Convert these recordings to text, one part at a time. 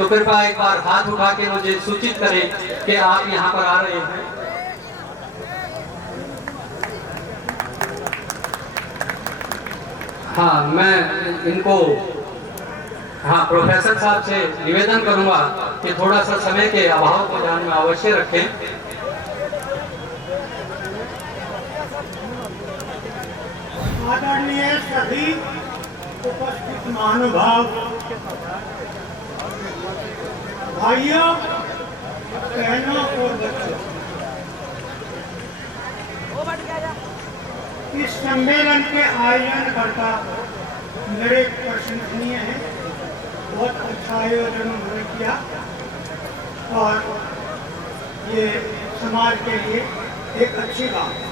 तो कृपया एक बार हाथ उठा के मुझे सूचित करें कि आप यहाँ पर आ रहे हैं। हाँ, मैं इनको प्रोफेसर साहब से निवेदन करूंगा कि थोड़ा सा समय के अभाव को ध्यान में अवश्य रखें। आदरणीय सभी उपस्थित महानुभाव, भाइयों, बहनों और बच्चों, इस सम्मेलन के आयोजनकर्ता मेरे प्रशंसनीय है। बहुत अच्छा आयोजन उन्होंने किया और ये समाज के लिए एक अच्छी बात है।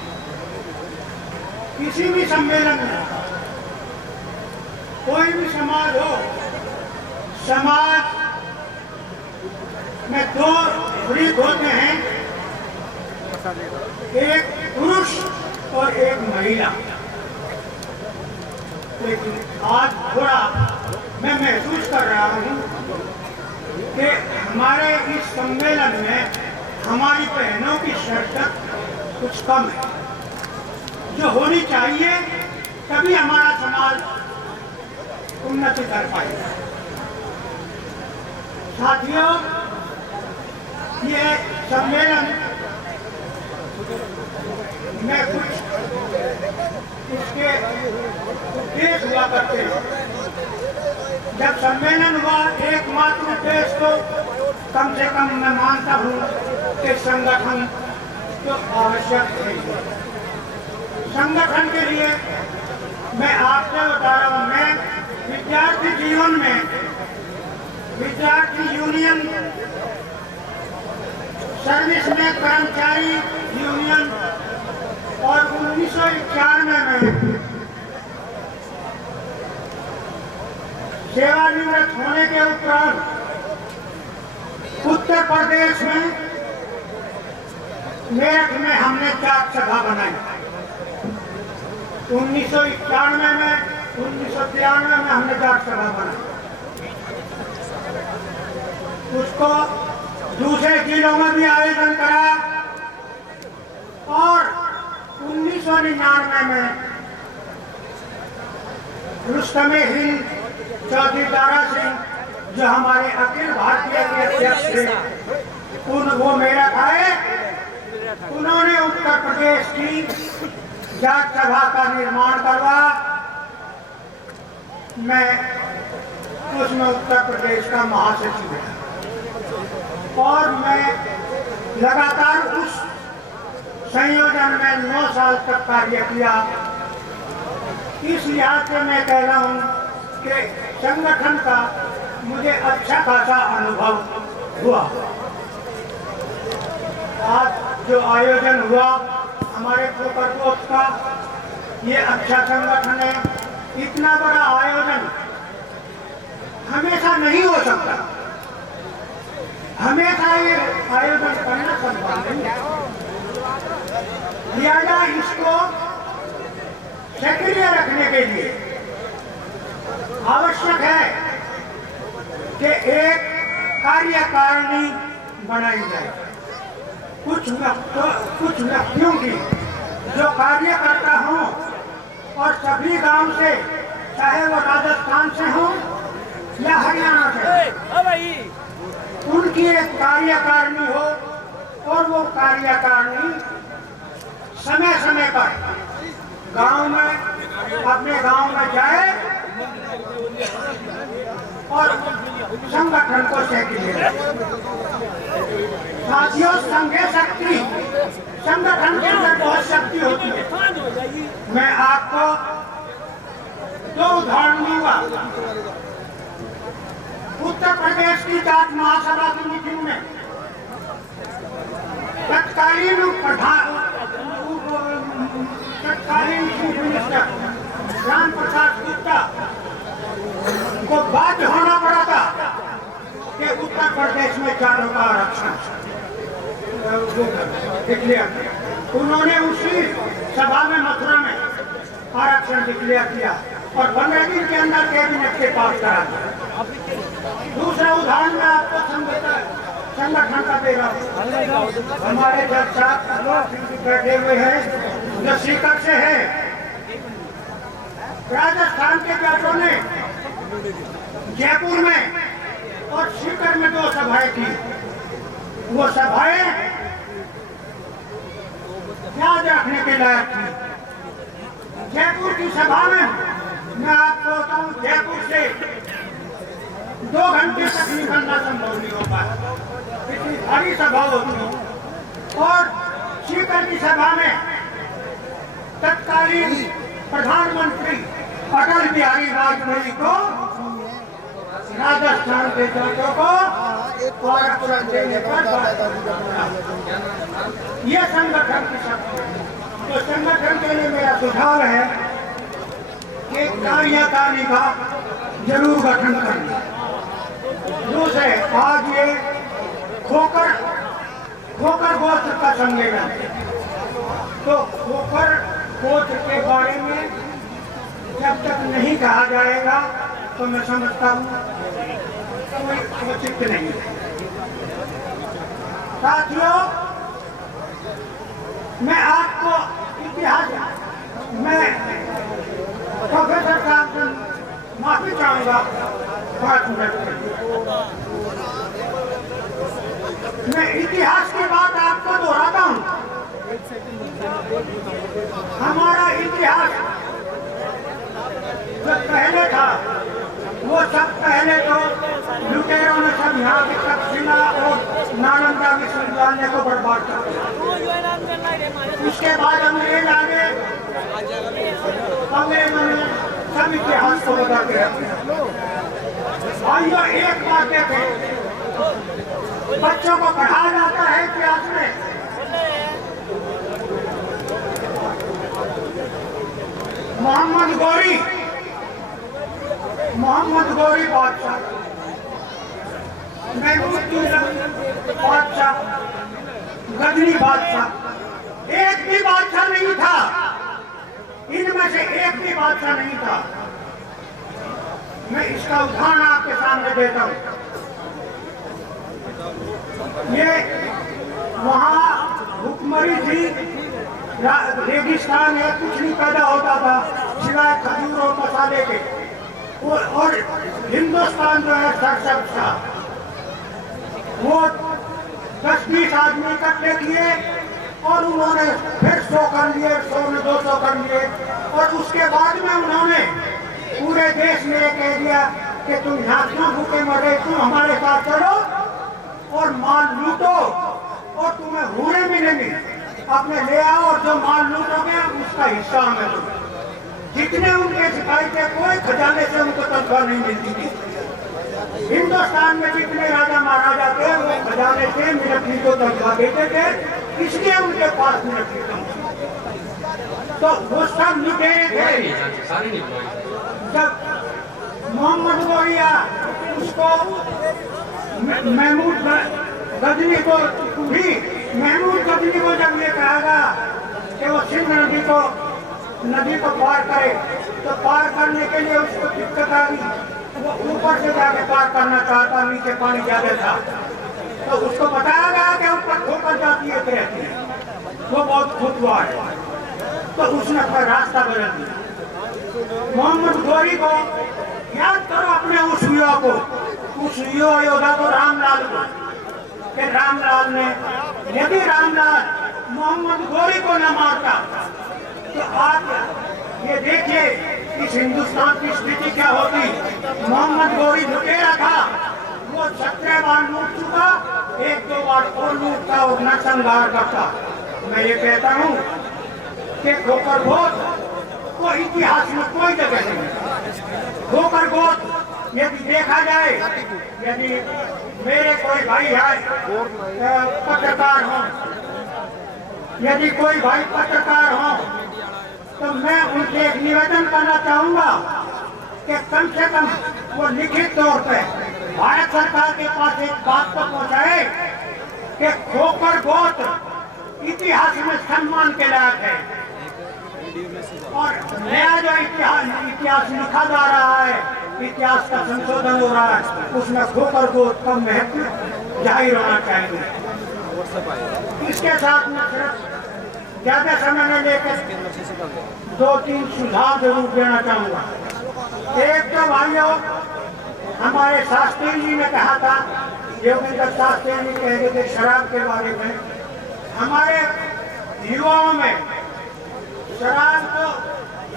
किसी भी सम्मेलन में कोई भी समाज हो, समाज में दो ग्रुप होते हैं, एक पुरुष और एक महिला। लेकिन आज थोड़ा मैं महसूस कर रहा हूँ कि हमारे इस सम्मेलन में हमारी बहनों की शिरकत कुछ कम है, जो होनी चाहिए, तभी हमारा समाज उन्नति कर पाएगा। साथियों, ये सम्मेलन में कुछ इसके उद्देश्य हुआ करते हैं। जब सम्मेलन हुआ, एकमात्र उद्देश्य तो कम से कम मैं मानता हूँ कि संगठन तो आवश्यक है। संगठन के लिए मैं आपसे बता रहा हूँ, मैं विद्यार्थी जीवन में विद्यार्थी यूनियन, सर्विस में कर्मचारी यूनियन और 1991 में सेवानिवृत्त होने के उपरांत उत्तर प्रदेश में मेरठ में हमने जाट सभा बनाई। 1991 में 1993 में हमने जाट सभा बनाई। उसको दूसरे जिलों में भी आयोजन करा और 1999 में रुस्तमे हिंद चौधरी दारा सिंह, जो हमारे अखिल भारतीय के अध्यक्ष थे, वो मेरठ आए। उन्होंने उत्तर प्रदेश की जाट सभा का निर्माण करवा। मैं उसमें उत्तर प्रदेश का महासचिव था और मैं लगातार उस संयोजन में 9 साल तक कार्य किया। इस लिहाज से मैं कह रहा हूँ कि संगठन का मुझे अच्छा खासा अनुभव हुआ। आज जो आयोजन हुआ हमारे प्रकोष्ठ का, ये अच्छा संगठन है। इतना बड़ा आयोजन हमेशा नहीं हो सकता, हमेशा ये आयोजन करना संभव नहीं है। लिहाजा इसको सक्रिय रखने के लिए आवश्यक है कि एक कार्यकारिणी बनाई जाए, कुछ व्यक्तियों की जो कार्यकर्ता हों और सभी गांव से, चाहे वो राजस्थान से हो या हरियाणा से, उनकी एक कार्यकारिणी हो और वो कार्यकारिणी समय समय पर गांव में, अपने गांव में जाए और संगठन को सक्रिय रखे। साथियों, संघे शक्ति, संगठन के अंदर बहुत शक्ति होती है। मैं आपको 2 उदाहरण दूंगा। उत्तर प्रदेश की जाट महासभा की मीटिंग में तत्कालीन चीफ मिनिस्टर राम प्रसाद गुप्ता को बाध्य होना पड़ा था कि उत्तर प्रदेश में जाटों का आरक्षण डिक्लेयर किया। उन्होंने उसी सभा में, मथुरा में आरक्षण डिक्लेयर किया और 15 दिन के अंदर कैबिनेट के पास करा दिया। दूसरा उदाहरण मैं संगठन का दे रहा हूँ। हमारे जज साहब बैठे हुए हैं जो सीकर से है। राजस्थान के जजों ने जयपुर में और सीकर में 2 सभाएं की। वो सभाएं याद रखने के लायक थी। जयपुर की सभा में मैं आपको बताऊं, जयपुर से 2 घंटे तक निकलना संभव नहीं होता, इतनी भारी सभा होती। और सीकर की सभा में तत्कालीन प्रधानमंत्री अटल बिहारी वाजपेयी को राजस्थान के जजों को आरक्षण देने पर यह संगठन की शक्ति। तो संगठन के लिए मेरा सुझाव है कि कार्यकारिणी का जरूर गठन करना। दूसरे, आज ये खोकर गोत्र का सम्मेलन, तो खोकर गोत्र के बारे में जब तक नहीं कहा जाएगा तो मैं समझता हूँ कोई औचित्य नहीं है। साथियों, मैं आपको इतिहास में प्रोफेसर साहब से माफी चाहूंगा 5 मिनट के लिए। मैं इतिहास की बात आपको दोहराता हूँ। हमारा इतिहास जो पहले था वो सब पहले तो लुटेरों ने सब यहाँ की तक्षशिला और नालंदा विश्वविद्यालय को बर्बाद कर दिया। इसके बाद अंग्रेज आ गए, अंग्रेजों ने सब इतिहास को बदल के रख दिया। भाइयों, एक बात थे, बच्चों को पढ़ाया जाता है इतिहास में, मोहम्मद गौरी बादशाह, महमूद बादशाह, गजनी बादशाह, एक भी बादशाह नहीं था। इनमें से एक भी बादशाह नहीं था। मैं इसका उदाहरण आपके सामने देता हूँ। ये वहाँ भुखमरी थी, रेगिस्तान है, कुछ नहीं पैदा होता था सिवाय खजूर और मसाले के। और हिंदुस्तान जो है सरसब्ज था। वो 10-20 आदमी इकट्ठे किए और उन्होंने फिर 100 कर लिए, 100 में 200 कर लिए। और उसके बाद में उन्होंने पूरे देश में कह दिया कि तुम यहाँ क्यों भूखे मर रहे, तुम हमारे साथ चलो और माल लूटो और तुम्हें हुरे मिलेंगे, अपने ले आओ और जो माल लूटोगे उसका हिस्सा हमें दो। जितने उनके सिपाही थे, कोई खजाने से उनको तनख्वाह नहीं मिलती थी। हिंदुस्तान में जितने राजा महाराजा थे वो खजाने से मिलिट्री को तनख्वाह देते थे, इसलिए उनके पास मिलिट्री कम थी। तो वो सब लुटेरे थे। जब मोहम्मद गौरिया उसको महमूद गजनी को भी, महमूद गजनी को जब ये कहा कि वो सिंध नदी को पार करे, तो पार करने के लिए उसको दिक्कत आ गई। वो ऊपर से जाके पार करना चाहता, नीचे पानी ज्यादा था, तो उसको बताया गया कि ऊपर ठोकर जाती है, रहती है, वो बहुत खुदवा है। तो उसने अपना रास्ता बदल दिया। मोहम्मद गौरी को याद करो, अपने उस युवा को, उस युवा योद्धा को, रामलाल को, कि रामलाल ने, यदि रामलाल मोहम्मद गौरी को न मारता तो आप ये देखिए इस हिंदुस्तान की स्थिति क्या होती। मोहम्मद गौरी लुटेरा था, वो 17 बार लूट चुका, 1-2 बार और लूटता और नरसंहार करता। मैं ये कहता हूँ कि खोकर गोत्र को इतिहास में कोई जगह नहीं। खोकर गोत्र यदि देखा जाए, यदि मेरे कोई भाई है पत्रकार हो, यदि कोई भाई पत्रकार हो, तो मैं उनसे एक निवेदन करना चाहूंगा कि कम से कम वो लिखित तौर पर भारत सरकार के पास एक बात को पहुंचाए कि खोकर गोत्र इतिहास में सम्मान के लायक है। और नया जो इतिहास लिखा जा रहा है इतिहास का संशोधन हो रहा है, उसमें खोकर को का महत्व जाहिर होना चाहिए। इसके साथ में सिर्फ ज्यादा समय में लेकर 2-3 सुझाव जरूर देना चाहूंगा। एक तो भाइयों, हमारे शास्त्री जी ने कहा था, योगेंद्र शास्त्री जी कह रहे थे शराब के बारे में, हमारे युवाओं में शराब तो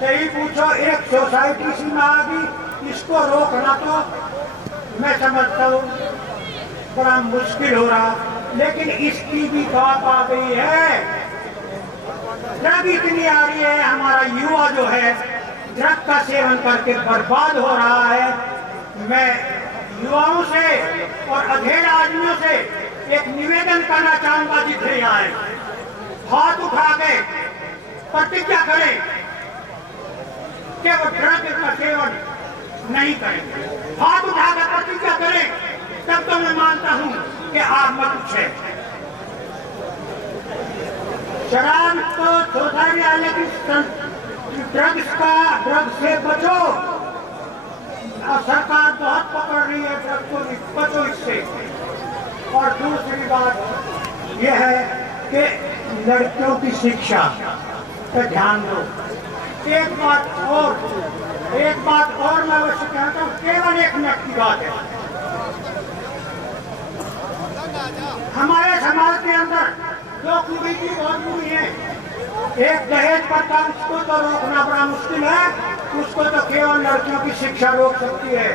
सही पूछो, एक सोसाइटी सी में आ गई, इसको रोकना तो मैं समझता हूँ बड़ा मुश्किल हो रहा, लेकिन इसकी भी बात आ गई है। ड्रग इतनी आ रही है, हमारा युवा जो है ड्रग का सेवन करके बर्बाद हो रहा है। मैं युवाओं से और अधेड़ आदमियों से एक निवेदन करना चाहूंगा, जितने आए हाथ उठा के प्रतिज्ञा करें कि वो ड्रग का सेवन नहीं करेंगे। हाथ उठाकर प्रतिज्ञा करें, तब तो मैं मानता हूं कि आप मत पूछे। शराब तो सोसाइटी आने की ड्रग से बचो, सरकार बहुत पकड़ रही है ड्रग को, बचो इससे। और दूसरी बात यह है कि लड़कियों की शिक्षा पर ध्यान दो। एक बात और मैं अवश्य कहता हूँ, केवल 1 मिनट की बात है। हमारे समाज के अंदर 2 कुरीति बहुत बुरी है। एक दहेज प्रथा, उसको तो रोकना बड़ा मुश्किल है, उसको तो केवल लड़कियों की शिक्षा रोक सकती है।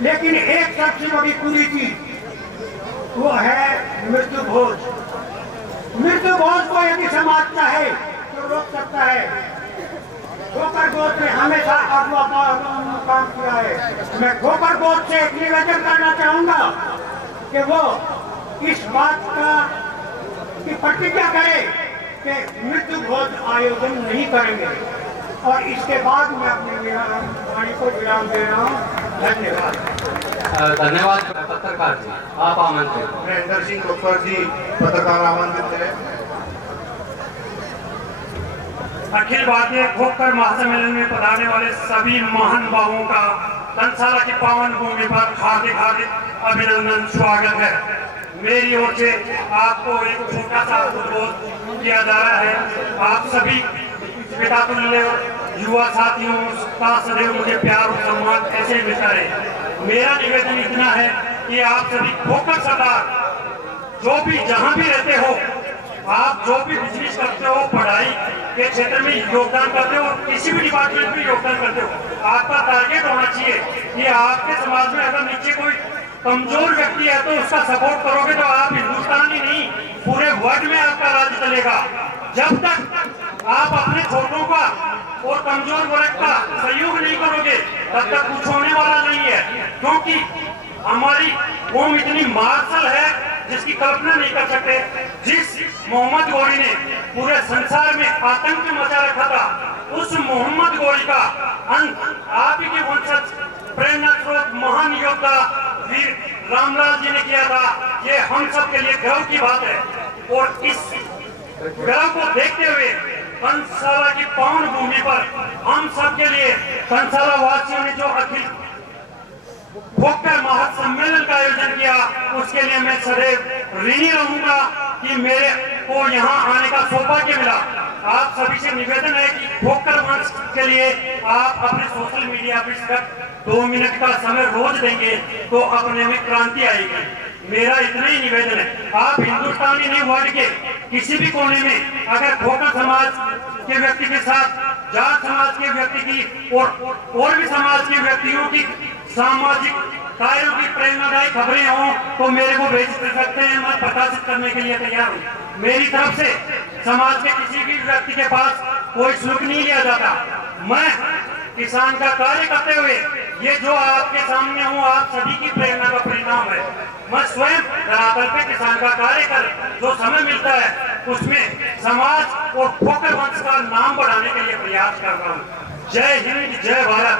लेकिन एक सबसे बड़ी कुरीति वो है मृत्यु भोज। मृत्यु भोज को यदि समाज चाहे तो रोक सकता है। खोकर गोद ने हमेशा अगवा काम किया है। मैं खोकर गोद से एक निवेदन करना चाहूंगा कि वो इस बात की प्रतिज्ञा करे कि मृत्यु भोज आयोजन नहीं करेंगे। और इसके बाद मैं अपनी वाणी को विराम दे रहा हूँ। धन्यवाद। धन्यवाद पत्रकार जी, आप आमंत्रित। महेंद्र सिंह कोपर जी पत्रकार आमंत्रित है। अखिल भारतीय खोकर महासम्मेलन में पधारने वाले सभी महानुभावों का धर्मशाला की पावन भूमि पर हार्दिक अभिनंदन, स्वागत है। मेरी ओर से आपको एक छोटा सा अनुरोध किया जा रहा है। आप सभी पिता तुल्य युवा साथियों का सदैव मुझे प्यार और सम्मान ऐसे ही मिलता रहे। मेरा निवेदन इतना है कि आप सभी खोकर सरदार जो भी जहां भी रहते हो, आप जो भी बिजनेस करते हो, पढ़ाई के क्षेत्र में योगदान करते हो, किसी भी डिपार्टमेंट में योगदान करते हो, आपका टारगेट होना चाहिए कि आपके समाज में अगर नीचे कोई कमजोर व्यक्ति है तो उसका सपोर्ट करोगे तो आप हिंदुस्तान ही नहीं पूरे वर्ल्ड में आपका राज चलेगा। जब तक आप अपने छोटों का और कमजोर वर्ग का सहयोग नहीं करोगे तब तक कुछ होने वाला नहीं है। क्योंकि हमारी कौम इतनी मार्शल है जिसकी कल्पना नहीं कर सकते। जिस मोहम्मद गौरी ने पूरे संसार में आतंक मचा रखा था, उस मोहम्मद गौरी का अंत आप ही के वंशज प्रेरणा स्रोत महान योद्धा वीर रामलाल जी ने किया था। ये हम सब के लिए गर्व की बात है। और इस गर्व को देखते हुए धर्मशाला की पावन भूमि पर हम सब के लिए धर्मशाला वासियों ने जो अखिल खोकर महासम्मेलन का आयोजन किया, उसके लिए मैं सदैव ऋणी रहूंगा कि मेरे को यहाँ आने का सौभाग्य मिला। आप सभी से निवेदन है कि खोकर मंच के लिए आप अपने सोशल मीडिया पर 2 मिनट का समय रोज देंगे तो अपने में क्रांति आएगी। मेरा इतना ही निवेदन है। आप हिंदुस्तानी नहीं, वर्ल्ड के किसी भी कोने में अगर खोकर समाज के व्यक्ति के साथ जाट समाज के व्यक्ति की और भी समाज के व्यक्तियों की सामाजिक कार्यों की प्रेरणादायी खबरें हों तो मेरे को भेज सकते हैं। मैं प्रकाशित करने के लिए तैयार हूँ। मेरी तरफ से समाज के किसी भी व्यक्ति के पास कोई शुल्क नहीं लिया जाता। मैं किसान का कार्य करते हुए ये जो आपके सामने हूँ, आप सभी की प्रेरणा का परिणाम है। मैं स्वयं धरातल पे किसान का कार्य कर जो समय मिलता है उसमें समाज और खोकर वंश का नाम बढ़ाने के लिए प्रयास कर रहा हूँ। जय हिंद, जय भारत।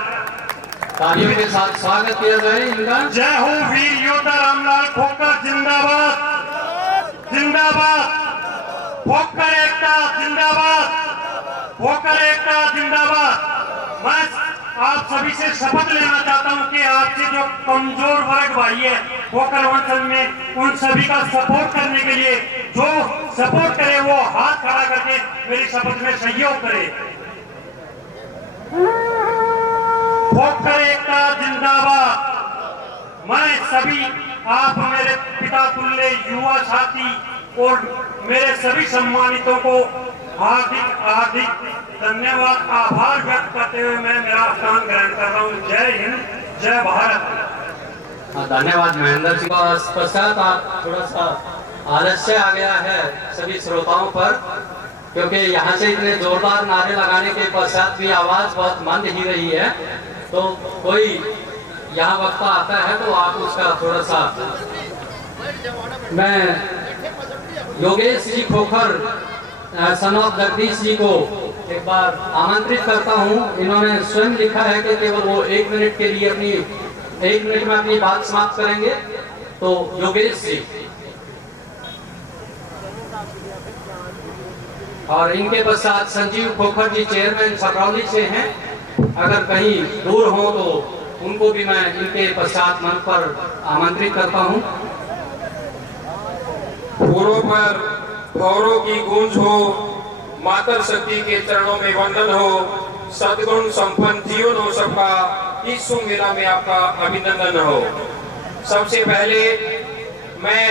तालियों के साथ स्वागत किया जाए इनका। जय हो वीर योद्धा रामलाल खोकर, जिंदाबाद जिंदाबाद। खोकर एकता जिंदाबाद, खोकर एकता जिंदाबाद। मैं आप सभी से शपथ लेना चाहता हूं कि आपसे जो कमजोर वर्ग भाई है खोखर वंचन में, उन सभी का सपोर्ट करने के लिए जो सपोर्ट करे वो हाथ खड़ा करके मेरी शपथ में सहयोग करे। खोखर एकता जिंदाबाद। मैं सभी आप मेरे पिता तुल्य युवा साथी और मेरे सभी सम्मानितों को हार्दिक हार्दिक धन्यवाद आभार व्यक्त करते हुए मैं मेरा स्थान ग्रहण कर रहा हूँ। जय हिंद, जय भारत। धन्यवाद महेंद्र जी। पश्चात आप थोड़ा सा आलस्य आ गया है सभी श्रोताओं पर, क्योंकि यहाँ से इतने जोरदार नारे लगाने के पश्चात भी आवाज बहुत मंद ही रही है। तो कोई यहाँ वक्ता आता है तो आप उसका थोड़ा सा, मैं योगेश जी खोखर सन ऑफ जगदीश जी को एक बार आमंत्रित करता हूँ। इन्होंने स्वयं लिखा है कि केवल वो 1 मिनट के लिए अपनी 1 मिनट में अपनी बात समाप्त करेंगे। तो योगेश जी, और इनके पश्चात संजीव खोखर जी चेयरमैन सकरौली से हैं। अगर कहीं दूर हो तो उनको भी मैं इनके पश्चात मंच पर आमंत्रित करता हूँ। पूर्व पर भौरों की गूंज हो, मातर शक्ति के चरणों में वंदन हो, सद्गुण संपन्न जीवन हो सबका, इस शुभ मेला में आपका अभिनंदन हो। सबसे पहले मैं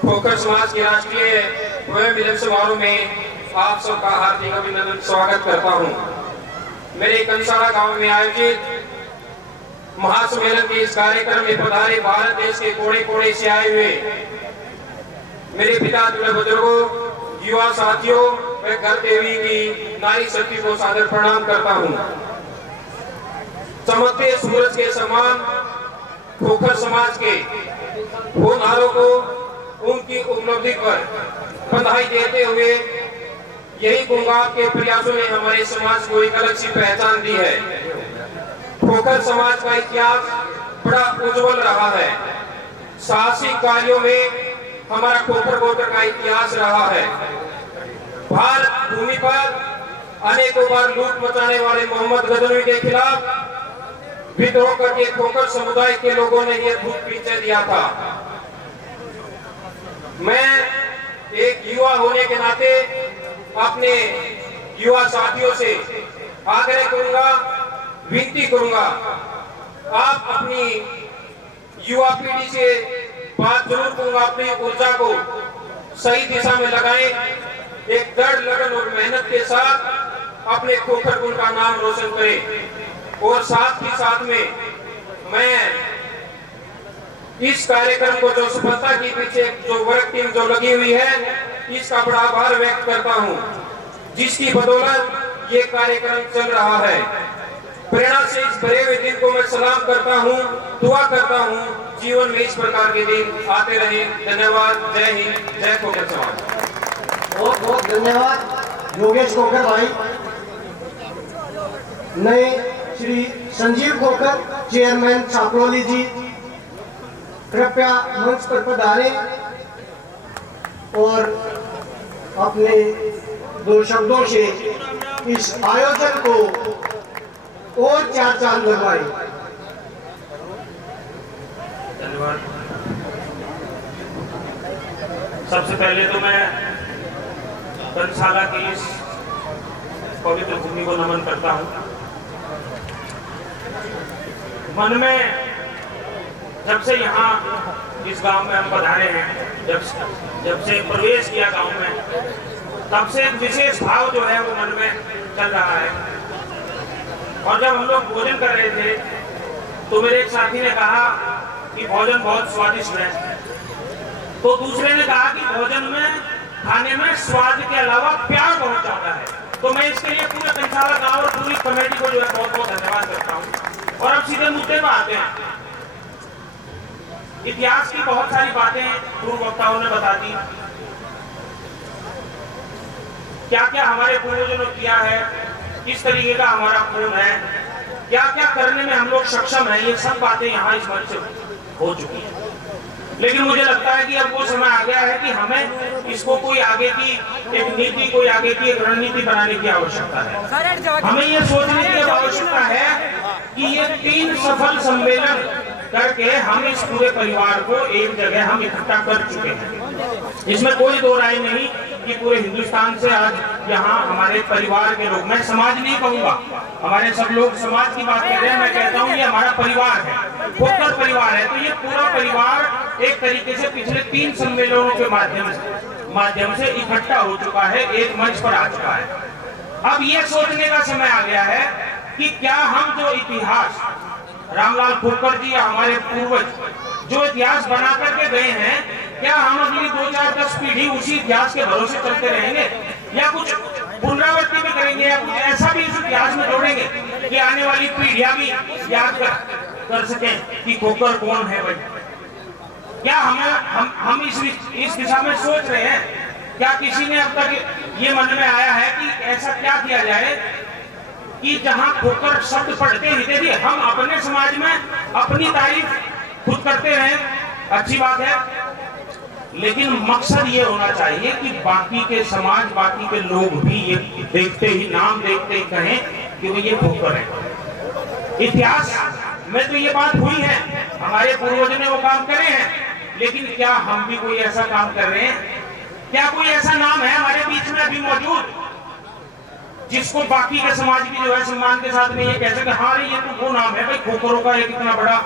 खोखर समाज के राष्ट्रीय ध्वज मिलन समारोह में आप सबका हार्दिक अभिनंदन स्वागत करता हूं। मेरे कंसारा गांव में आयोजित महासम्मेलन के इस कार्यक्रम में पधारे भारत देश के कोने कोने से आए हुए मेरे पिता तुल्य बुजुर्गों, युवा साथियों, मैं घर देवी की नारी शक्ति को सादर प्रणाम करता हूं। चमकते सूरज के समान खोखर समाज के होनहारों को उनकी उपलब्धि पर बधाई देते हुए यही कहूंगा, आपके प्रयासों ने हमारे समाज को एक अलग सी पहचान दी है। खोखर समाज का इतिहास बड़ा उज्जवल रहा है। साहसिक कार्यों में हमारा खोखर गोत्र का इतिहास रहा है। भारत भूमि पर अनेकों बार लूट मचाने वाले मोहम्मद गजनवी के खिलाफ विद्रोह करके खोखर समुदाय के लोगों ने यह भूख पीछे दिया था। मैं एक युवा होने के नाते अपने युवा साथियों से आग्रह करूंगा, विनती करूंगा, आप अपनी युवा पीढ़ी से बात जरूर करूंगा, अपनी ऊर्जा को सही दिशा में लगाएं, एक दृढ़ लगन और मेहनत के साथ अपने खोखर कुल का नाम रोशन करें। और साथ ही साथ में मैं इस कार्यक्रम को जो सफलता के पीछे जो वर्क टीम जो लगी हुई है, इसका बड़ा आभार व्यक्त करता हूं, जिसकी बदौलत ये कार्यक्रम चल रहा है। प्रेरणा से इस भरे हुए दिन को मैं सलाम करता हूं, दुआ करता हूं जीवन में इस प्रकार के दिन आते रहे। धन्यवाद। जय हिंद, जय खोखर समाज। बहुत बहुत धन्यवाद योगेश खोखर भाई। नए श्री संजीव खोखर चेयरमैन साकरौली जी कृपया मंच पर पधारे और अपने 2 शब्दों से इस आयोजन को और 4 चांद लगवाए। धन्यवाद। सबसे पहले तो मैं कंसाला की इस पवित्र भूमि को नमन करता हूं। मन में जब से यहाँ इस गांव में हम पधारे हैं, जब से प्रवेश किया गांव में, तब से एक विशेष भाव जो है वो मन में चल रहा है। और जब हम लोग भोजन कर रहे थे तो मेरे एक साथी ने कहा कि भोजन बहुत स्वादिष्ट है, तो दूसरे ने कहा कि भोजन में खाने में स्वाद के अलावा प्यार बहुत ज्यादा है। तो मैं इसके लिए पूरे कंसाला गांव और पूरी कमेटी को जो है बहुत बहुत धन्यवाद करता हूँ। और अब सीधे मुद्दे पर आते हैं। इतिहास की बहुत सारी बातें पूर्व वक्ताओं ने बता दी, क्या क्या हमारे पूर्वजों ने किया है, किस तरीके का हमारा खून है, क्या क्या करने में हम लोग सक्षम हैं, ये सब बातें यहाँ इस मंच से हो चुकी हैं। लेकिन मुझे लगता है कि अब वो समय आ गया है कि हमें इसको कोई आगे की एक नीति, कोई आगे की एक रणनीति बनाने की आवश्यकता है। हमें ये सोचने की आवश्यकता है कि ये 3 सफल सम्मेलन करके हम इस पूरे परिवार को एक जगह हम इकट्ठा कर चुके हैं। इसमें कोई दो राय नहीं कि पूरे हिंदुस्तान से आज यहाँ हमारे परिवार के लोग, मैं समाज नहीं कहूंगा, हमारे सब लोग समाज की बात कर रहे हैं, मैं कहता हूँ ये हमारा परिवार है, खोखर परिवार है। तो ये पूरा परिवार एक तरीके से पिछले 3 सम्मेलनों के माध्यम से इकट्ठा हो चुका है, एक मंच पर आ चुका है। अब ये सोचने का समय आ गया है कि क्या हम जो इतिहास रामलाल खोखर जी या हमारे पूर्वज जो इतिहास बना करके गए हैं, क्या हम अगली 2, 4, 10 पीढ़ी उसी इतिहास के भरोसे चलते रहेंगे, या कुछ पुनरावृत्ति भी करेंगे, या कुछ ऐसा भी इस इतिहास में जोड़ेंगे कि आने वाली पीढ़ियां भी याद कर सकें कि खोखर कौन है भाई। क्या हम इस दिशा में सोच रहे हैं? क्या किसी ने अब तक ये मन में आया है कि ऐसा क्या किया जाए कि जहां खोखर शब्द पढ़ते ही थे हम अपने समाज में अपनी तारीफ खुद करते रहे? अच्छी बात है, लेकिन मकसद ये होना चाहिए कि बाकी के समाज, बाकी के लोग भी ये देखते ही, नाम देखते ही कहें कि वो ये खोखर है। इतिहास में तो ये बात हुई है, हमारे पूर्वजों ने वो काम करे हैं, लेकिन क्या हम भी कोई ऐसा काम कर रहे हैं? क्या कोई ऐसा नाम है हमारे बीच में अभी मौजूद जिसको बाकी के समाज की जो है सम्मान के साथ में ये कह सके हाँ ये तो वो नाम है भाई, खोखरों का एक इतना बड़ा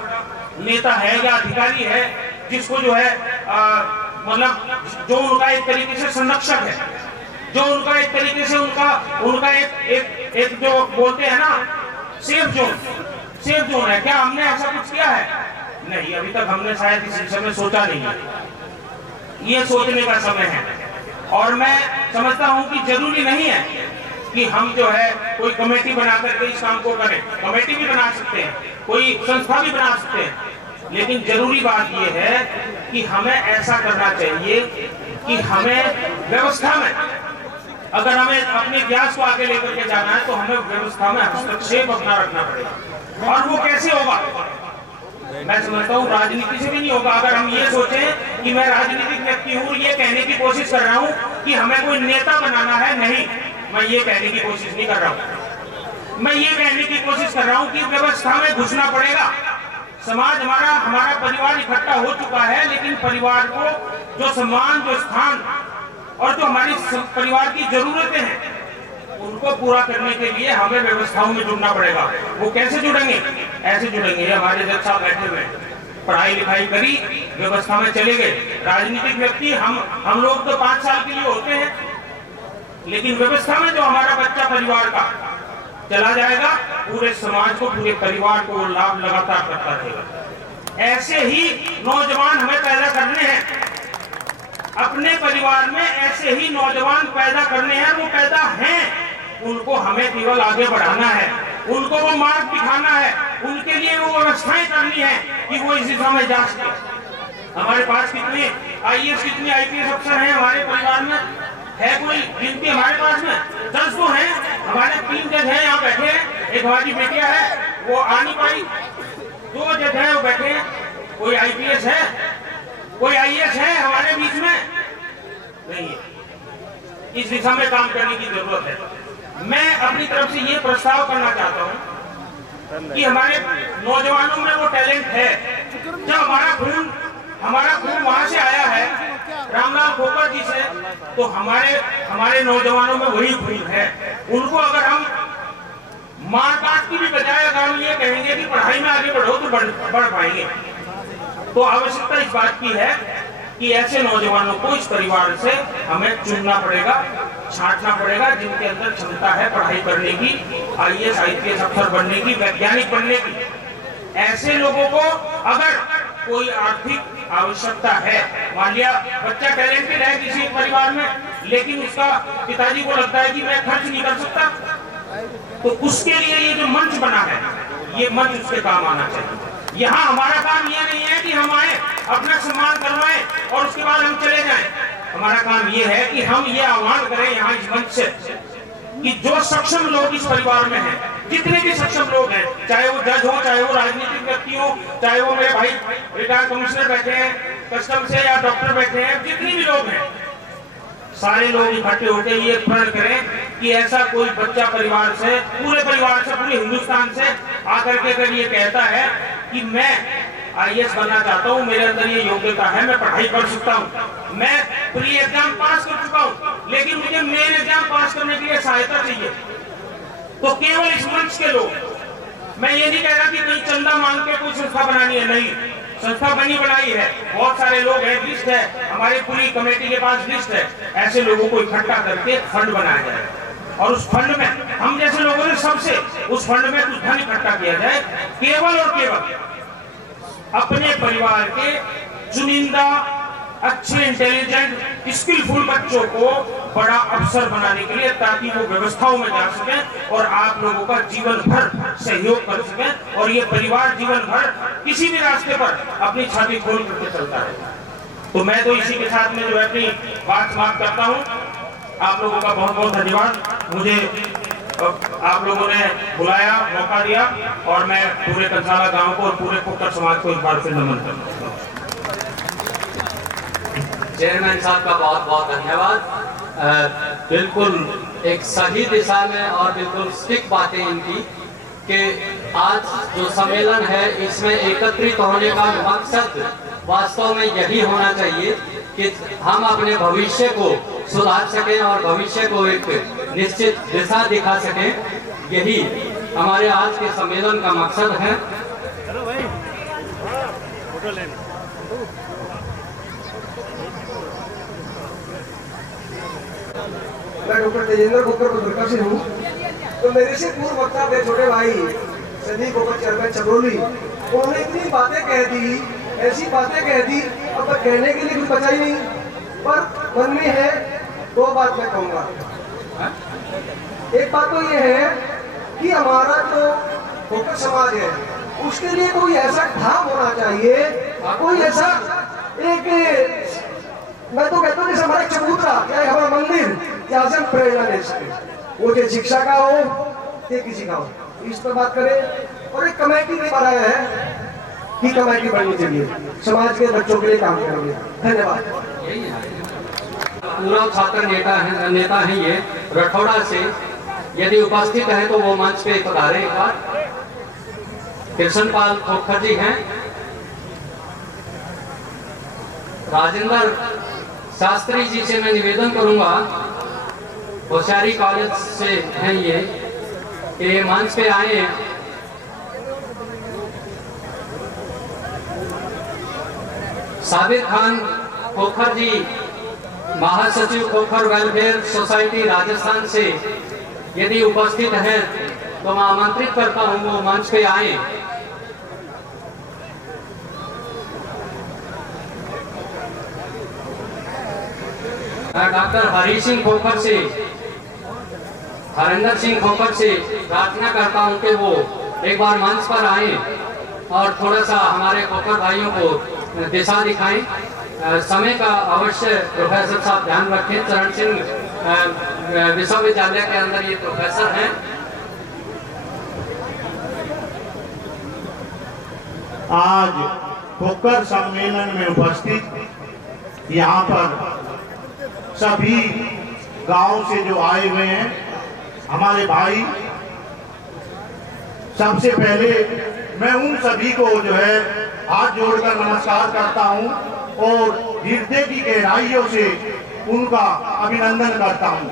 नेता है या अधिकारी है जिसको जो है मतलब जो उनका एक तरीके से संरक्षक है, जो उनका एक तरीके से उनका एक जो बोलते हैं ना सेफ जोन है। क्या हमने ऐसा कुछ किया है? नहीं, अभी तक हमने शायद इस विषय में सोचा नहीं है। ये सोचने का समय है, और मैं समझता हूं कि जरूरी नहीं है कि हम जो है कोई कमेटी बना करके इस काम को करें। कमेटी भी बना सकते हैं, कोई संस्था भी बना सकते हैं, लेकिन जरूरी बात यह है कि हमें ऐसा करना चाहिए कि हमें व्यवस्था में, अगर हमें अपने इतिहास को आगे लेकर के जाना है तो हमें व्यवस्था में हस्तक्षेप अपना रखना पड़ेगा। और वो कैसे होगा? मैं समझता हूँ राजनीति से भी नहीं होगा। अगर हम ये सोचें कि मैं राजनीतिक व्यक्ति हूँ, ये कहने की कोशिश कर रहा हूँ कि हमें कोई नेता बनाना है, नहीं, मैं ये कहने की कोशिश नहीं कर रहा हूँ। मैं ये कहने की कोशिश कर रहा हूँ कि व्यवस्था में घुसना पड़ेगा। समाज हमारा परिवार इकट्ठा हो चुका है, लेकिन परिवार को जो सम्मान, जो स्थान और जो हमारी परिवार की जरूरतें हैं उनको पूरा करने के लिए हमें व्यवस्थाओं में जुड़ना पड़ेगा। वो कैसे जुड़ेंगे? ऐसे जुड़ेंगे, हमारे जज साहब बैठे हुए, पढ़ाई लिखाई करी, व्यवस्था में चले गए। राजनीतिक व्यक्ति हम लोग तो 5 साल के लिए होते हैं, लेकिन व्यवस्था में जो हमारा बच्चा परिवार का चला जाएगा, पूरे समाज को, पूरे परिवार को लाभ लगातार करता रहेगा। ऐसे ही नौजवान हमें पैदा करने हैं, अपने परिवार में ऐसे ही नौजवान पैदा करने हैं। वो पैदा हैं, उनको हमें केवल आगे बढ़ाना है, उनको वो मार्ग दिखाना है, उनके लिए वो व्यवस्थाएं करनी है कि वो इस दिशा में जा सके। हमारे पास कितने IAS, कितने IPS अफसर हैं हमारे परिवार में? है कोई गिनती हमारे पास में? 10 तो हैं। हमारे 3 जज हैं यहाँ बैठे हैं, एक हमारी बेटिया है वो आ नहीं पाई, 2 जज हैं वो बैठे हैं। कोई IPS है, कोई IAS है हमारे बीच में? नहीं है। इस दिशा में काम करने की जरूरत है। मैं अपनी तरफ से ये प्रस्ताव करना चाहता हूँ कि हमारे नौजवानों में वो टैलेंट है। जब हमारा खून वहां से आया है रामलाल खोखर जी से, तो हमारे नौजवानों में वही खून है। उनको अगर हम मारकाट की भी बजाय अगर हम ये कहेंगे कि पढ़ाई में आगे बढ़ो तो बढ़ पाएंगे, तो आवश्यकता इस बात की है कि ऐसे नौजवानों को इस परिवार से हमें चुनना पड़ेगा, छांटना पड़ेगा, जिनके अंदर क्षमता है पढ़ाई करने की, IAS IPS अफसर बनने की, वैज्ञानिक बनने की। ऐसे लोगों को अगर कोई आर्थिक आवश्यकता है, मान लिया बच्चा टैलेंटेड है किसी परिवार में, लेकिन उसका पिताजी को लगता है कि मैं खर्च नहीं कर सकता, तो उसके लिए ये जो मंच बना है, ये मंच उसके काम आना चाहिए। यहाँ हमारा काम ये नहीं है कि हम आए, अपना सम्मान करवाएं और उसके बाद हम चले जाएं। हमारा काम ये है कि हम ये आह्वान करें यहाँ इस मंच से कि जो सक्षम लोग इस परिवार में हैं, जितने भी सक्षम लोग हैं, चाहे वो जज हो, चाहे वो राजनीतिक व्यक्ति हो, चाहे वो मेरे भाई रिटायर्ड कमिश्नर बैठे हैं, कस्टम से या डॉक्टर बैठे हैं, जितने भी लोग हैं, सारे लोग इकट्ठे होकर ये प्रण करें कि ऐसा कोई बच्चा परिवार से, पूरे हिंदुस्तान से आकर के अगर ये कहता है कि मैं IAS बनना चाहता हूँ, मेरे अंदर ये योग्यता है, मैं पढ़ाई कर सकता हूँ, मैं प्री एग्जाम पास कर चुका हूँ, लेकिन मुझे मेन एग्जाम पास करने के लिए सहायता चाहिए, तो केवल इस मंच के लोग, मैं ये नहीं कह रहा कि कहीं चंदा मांग के कोई संस्था बनानी है, नहीं, संस्था बनाई है, बहुत सारे लोग हैं, लिस्ट है, हमारी पूरी कमेटी के पास लिस्ट है, ऐसे लोगों को इकट्ठा करके फंड बनाया जाए और उस फंड में हम जैसे लोगों ने सबसे उस फंड में कुछ धन इकट्ठा किया जाए, केवल और केवल अपने परिवार के चुनिंदा अच्छे इंटेलिजेंट स्किलफुल बच्चों को बड़ा अफसर बनाने के लिए, ताकि वो व्यवस्थाओं में जा सकें और आप लोगों का जीवन भर सहयोग कर सकें और ये परिवार जीवन भर किसी भी रास्ते पर अपनी छाती खोल करके चलता है। तो मैं तो इसी के साथ में जो है अपनी बात समाप्त करता हूँ। आप लोगों का बहुत बहुत धन्यवाद, मुझे आप लोगों ने बुलाया, मौका दिया और मैं पूरे कंसाला गांव को और पूरे खोखर समाज को एक बार फिर नमन करता हूँ। चेयरमैन साहब का बहुत बहुत धन्यवाद। बिल्कुल एक सही दिशा में और बिल्कुल स्टिक बातें इनकी कि आज जो सम्मेलन है इसमें एकत्रित होने का मकसद वास्तव में यही होना चाहिए कि हम अपने भविष्य को सुधार सकें और भविष्य को एक निश्चित दिशा दिखा सकें। यही हमारे आज के सम्मेलन का मकसद है। मैं डॉक्टर तेजेंद्र खोखर बुजुर्ग से हूँ। तो मेरे से पूर्व वक्ता थे छोटे भाई सनी खोखर चेयरमैन छबरौली, उन्होंने इतनी बातें कह दी, ऐसी बातें कह दी, अब कहने के लिए कुछ बचा ही नहीं, पर मन में है दो बात मैं कहूँगा। एक बात तो ये है कि हमारा जो खोखर समाज है उसके लिए कोई ऐसा धाम होना चाहिए, कोई ऐसा एक, मैं तो कहता हूँ जैसे हमारा चबूतरा या हमारा मंदिर जहाँ से हम प्रेरणा ले सके, वो चाहे शिक्षा का हो या किसी का हो, इस पर बात करें। और एक कमेटी भी बनाया है कि कमेटी बननी चाहिए, समाज के बच्चों के लिए काम करेंगे। धन्यवाद। पूरा छात्र नेता है ये रठौड़ा से, यदि उपस्थित है तो वो मंच पे पधारे एक बार। कृष्णपाल खोखर जी हैं, राजेंद्र शास्त्री जी से मैं निवेदन करूंगा, होशियारी कॉलेज से हैं ये मंच पे आए। साबिर खान खोखर जी, महासचिव खोखर वेलफेयर सोसाइटी राजस्थान से, यदि उपस्थित है तो मैं आमंत्रित करता हूं वो मंच पे आए। डॉक्टर हरी सिंह खोखर से, हरिंदर सिंह खोखर से प्रार्थना करता हूं कि वो एक बार मंच पर आए और थोड़ा सा हमारे खोखर भाइयों को दिशा दिखाएं। समय का अवश्य प्रोफेसर साहब ध्यान रखें। चरण सिंह विश्वविद्यालय के अंदर ये प्रोफेसर हैं। आज खोखर सम्मेलन में उपस्थित यहाँ पर सभी गांव से जो आए हुए हैं हमारे भाई, सबसे पहले मैं उन सभी को जो है हाथ जोड़कर नमस्कार करता हूं और हृदय की गहराइयों से उनका अभिनंदन करता हूं।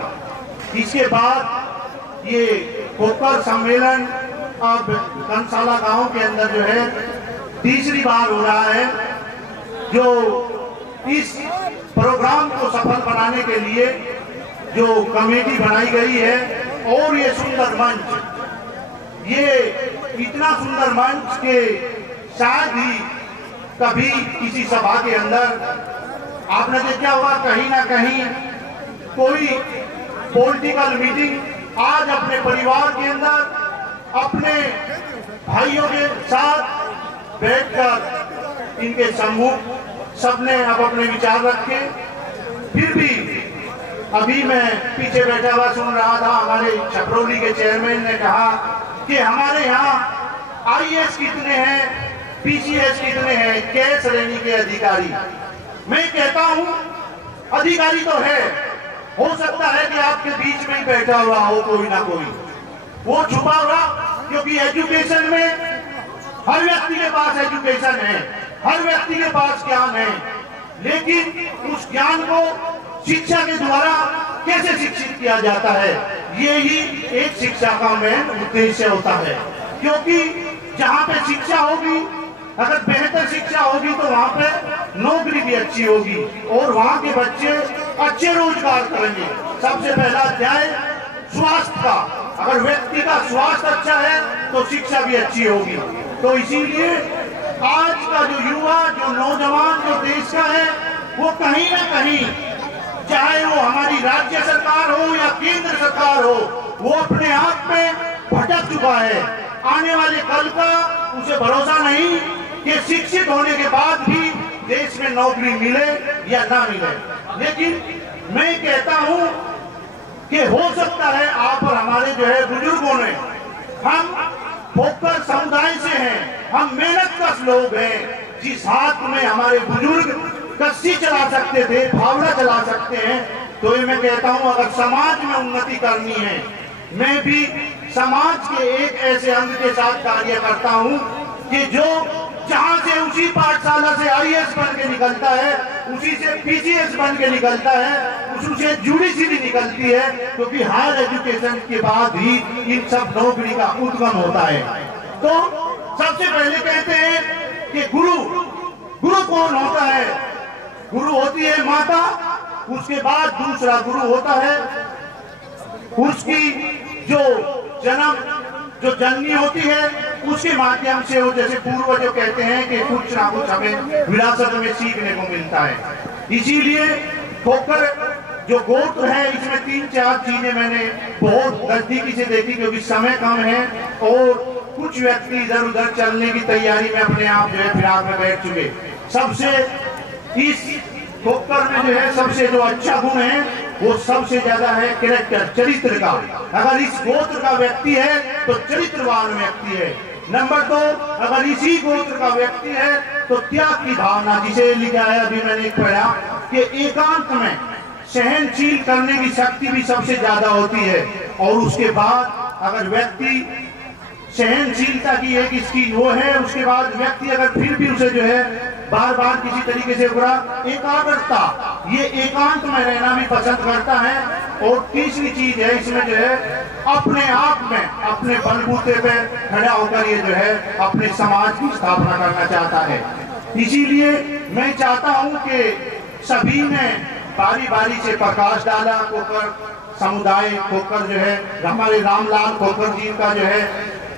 इसके बाद ये खोखर सम्मेलन अब कंसाला गांव के अंदर जो है तीसरी बार हो रहा है। जो इस प्रोग्राम को सफल बनाने के लिए जो कमेटी बनाई गई है और ये सुंदर मंच, ये इतना सुंदर मंच के शायद ही कभी किसी सभा के अंदर आपने देखा होगा, कहीं ना कहीं कोई पॉलिटिकल मीटिंग आज अपने परिवार के अंदर अपने भाइयों के साथ बैठकर इनके सम्मुख सबने अब अपने विचार रखे। फिर भी अभी मैं पीछे बैठा हुआ सुन रहा था, हमारे छपरौली के चेयरमैन ने कहा कि हमारे यहाँ IAS कितने हैं, PCS कितने हैं, क्या श्रेणी के अधिकारी। मैं कहता हूं अधिकारी तो है, हो सकता है कि आपके बीच में ही बैठा हुआ हो कोई ना कोई, वो छुपा हुआ, क्योंकि एजुकेशन में हर व्यक्ति के पास एजुकेशन है, हर व्यक्ति के पास ज्ञान है, लेकिन उस ज्ञान को शिक्षा के द्वारा कैसे शिक्षित किया जाता है, ये ही एक शिक्षा का मेन उद्देश्य होता है। क्योंकि जहाँ पे शिक्षा होगी, अगर बेहतर शिक्षा होगी तो वहाँ पे नौकरी भी अच्छी होगी और वहाँ के बच्चे अच्छे रोजगार करेंगे। सबसे पहला अध्याय स्वास्थ्य का, अगर व्यक्ति का स्वास्थ्य अच्छा है तो शिक्षा भी अच्छी होगी। तो इसीलिए आज का जो युवा, जो नौजवान, जो देश का है, वो कहीं ना कहीं, चाहे वो हमारी राज्य सरकार हो या केंद्र सरकार हो, वो अपने आप में भटक चुका है। आने वाले कल का उसे भरोसा नहीं कि शिक्षित होने के बाद भी देश में नौकरी मिले या ना मिले। लेकिन मैं कहता हूं कि हो सकता है आप और हमारे जो है बुजुर्गों ने, हम खोकर समुदाय से हैं, हम मेहनतकश लोग हैं। जिस हाथ में हमारे बुजुर्ग कस्सी चला सकते थे, फावड़ा चला सकते हैं, तो ये मैं कहता हूं अगर समाज में उन्नति करनी है, मैं भी समाज के एक ऐसे अंग के साथ कार्य करता हूं कि जो जहां से उसी पाठशाला से आईएएस बन के निकलता है, उसी से पीसीएस बन के निकलता है, उसी से जुडिशरी निकलती है, क्योंकि हायर एजुकेशन के बाद ही इन सब नौकरी का उद्गम होता है। तो सबसे पहले कहते हैं कि गुरु कौन होता है? गुरु होती है माता, उसके बाद दूसरा गुरु होता है उसकी जो जननी होती है, उसके माध्यम से वो, जैसे पूर्वज जो कहते हैं कि कुछ ना कुछ हमें विरासत में सीखने को मिलता है। इसीलिए खोकर जो गोत्र है, इसमें 3-4 चीजें मैंने बहुत नजदीकी से देखी, क्योंकि समय कम है और कुछ व्यक्ति इधर उधर चलने की तैयारी में अपने आप जो है फिराक में बैठ चुके। सबसे इस खोकर में जो है सबसे जो अच्छा गुण है वो सबसे ज्यादा है कैरेक्टर, चरित्र का। अगर इस गोत्र का व्यक्ति है तो चरित्रवान व्यक्ति है। नंबर 2, अगर इसी गोत्र का व्यक्ति है तो त्याग की भावना, जिसे लिखा है अभी मैंने पढ़ा कि एकांत में सहनशील करने की शक्ति भी सबसे ज्यादा होती है। और उसके बाद अगर व्यक्ति सहनशीलता की एक इसकी वो है, उसके बाद व्यक्ति अगर फिर भी उसे जो है बार बार किसी तरीके से बुरा, एकाग्रता, ये एकांत में रहना भी पसंद करता है। और तीसरी चीज है इसमें जो है अपने आप में अपने बलबूते पे खड़ा होकर ये जो है अपने समाज की स्थापना करना चाहता है। इसीलिए मैं चाहता हूं कि सभी ने बारी बारी से प्रकाश डाला। खोकर समुदाय, खोकर जो है हमारे रामलाल खोकर जी का जो है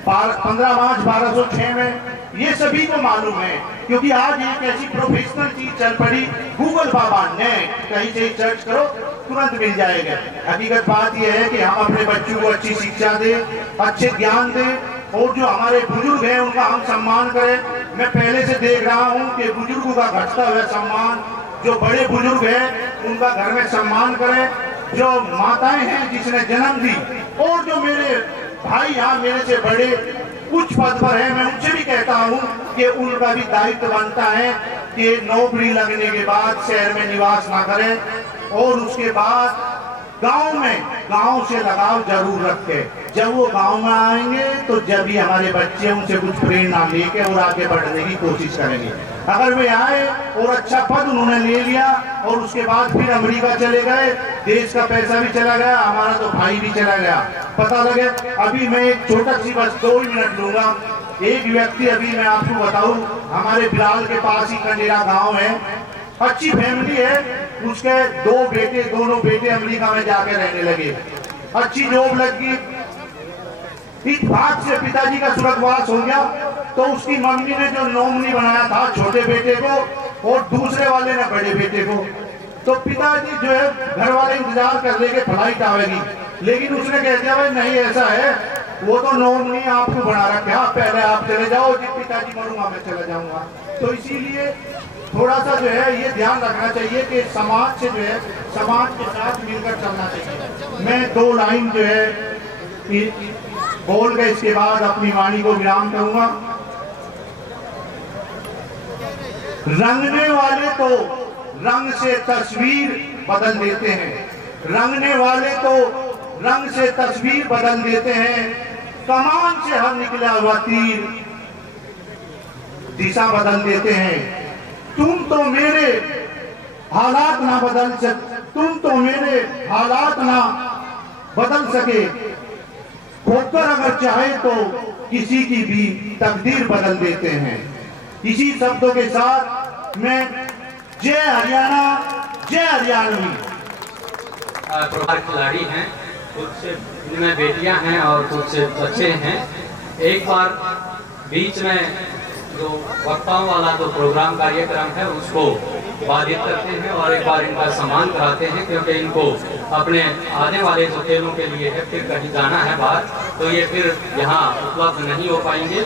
15 मार्च 1206 में, ये सभी को मालूम है, क्योंकि आज एक ऐसी प्रोफेशनल चीज चल पड़ी, गूगल बाबा ने कहीं से सर्च करो तुरंत मिल जाएगा। हकीकत बात यह है कि हम अपने बच्चों को अच्छी शिक्षा दें, अच्छे ज्ञान दें और जो हमारे बुजुर्ग हैं उनका हम सम्मान करें। मैं पहले से देख रहा हूं कि बुजुर्गों का घटता हुआ सम्मान, जो बड़े बुजुर्ग हैं उनका घर में सम्मान करें, जो माताएं हैं जिसने जन्म दी, और जो मेरे भाई यहाँ मेरे से बड़े कुछ पद पर है, मैं उनसे भी कहता हूँ कि उनका भी दायित्व बनता है कि नौकरी लगने के बाद शहर में निवास ना करें और उसके बाद गांव से लगाव जरूर रखें। जब वो गांव में आएंगे तो जब भी हमारे बच्चे उनसे कुछ प्रेरणा लेके और आगे बढ़ने की कोशिश करेंगे। अगर वे आए और अच्छा पद उन्होंने ले लिया और उसके बाद फिर अमेरिका चले गए, देश का पैसा भी चला गया, हमारा तो भाई भी चला गया, पता लगे। अभी मैं एक छोटा सी बस 2 मिनट लूंगा। एक व्यक्ति अभी मैं आपको बताऊं, हमारे बिलाल के पास ही कंडेरा गाँव है, अच्छी फैमिली है, उसके 2 बेटे, दोनों बेटे अमेरिका में जाके रहने लगे, अच्छी जॉब लगी, इत्तेफाक से पिताजी का स्वर्गवास हो गया। तो उसकी मम्मी ने जो नॉमिनी बनाया था छोटे बेटे को और दूसरे वाले ने बड़े बेटे को, तो पिताजी जो है घर वाले इंतजार कर लेंगे फ्लाइट आवेगी, लेकिन उसने कह दिया भाई नहीं ऐसा है, वो तो नॉमिनी आपको बना रखा, पहले आप चले जाओ, जब पिताजी मरूंगा मैं चला जाऊंगा। तो इसीलिए थोड़ा सा जो है ये ध्यान रखना चाहिए कि समाज से जो है समाज के साथ मिलकर चलना चाहिए। मैं 2 लाइन जो है बोल के इसके बाद अपनी वाणी को विराम करूंगा। रंगने वाले तो रंग से तस्वीर बदल देते हैं, रंगने वाले तो रंग से तस्वीर बदल देते हैं। कमान से हर निकला हुआ तीर दिशा बदल देते हैं। तुम तो मेरे हालात ना बदल सके, खोकर अगर चाहे तो किसी की भी तकदीर बदल देते हैं। इसी शब्दों के साथ मैं जय हरियाणा, जय हरियाणवी। खिलाड़ी हैं, कुछ इनमें बेटियां हैं और कुछ बच्चे हैं। एक बार बीच में जो वक्ताओं वाला जो प्रोग्राम कार्यक्रम है उसको बाधित करते हैं और एक बार इनका सम्मान कराते हैं, क्योंकि इनको अपने आने वाले जो खेलों के लिए है फिर कहीं जाना है बाहर, तो ये फिर यहाँ उपलब्ध नहीं हो पाएंगे।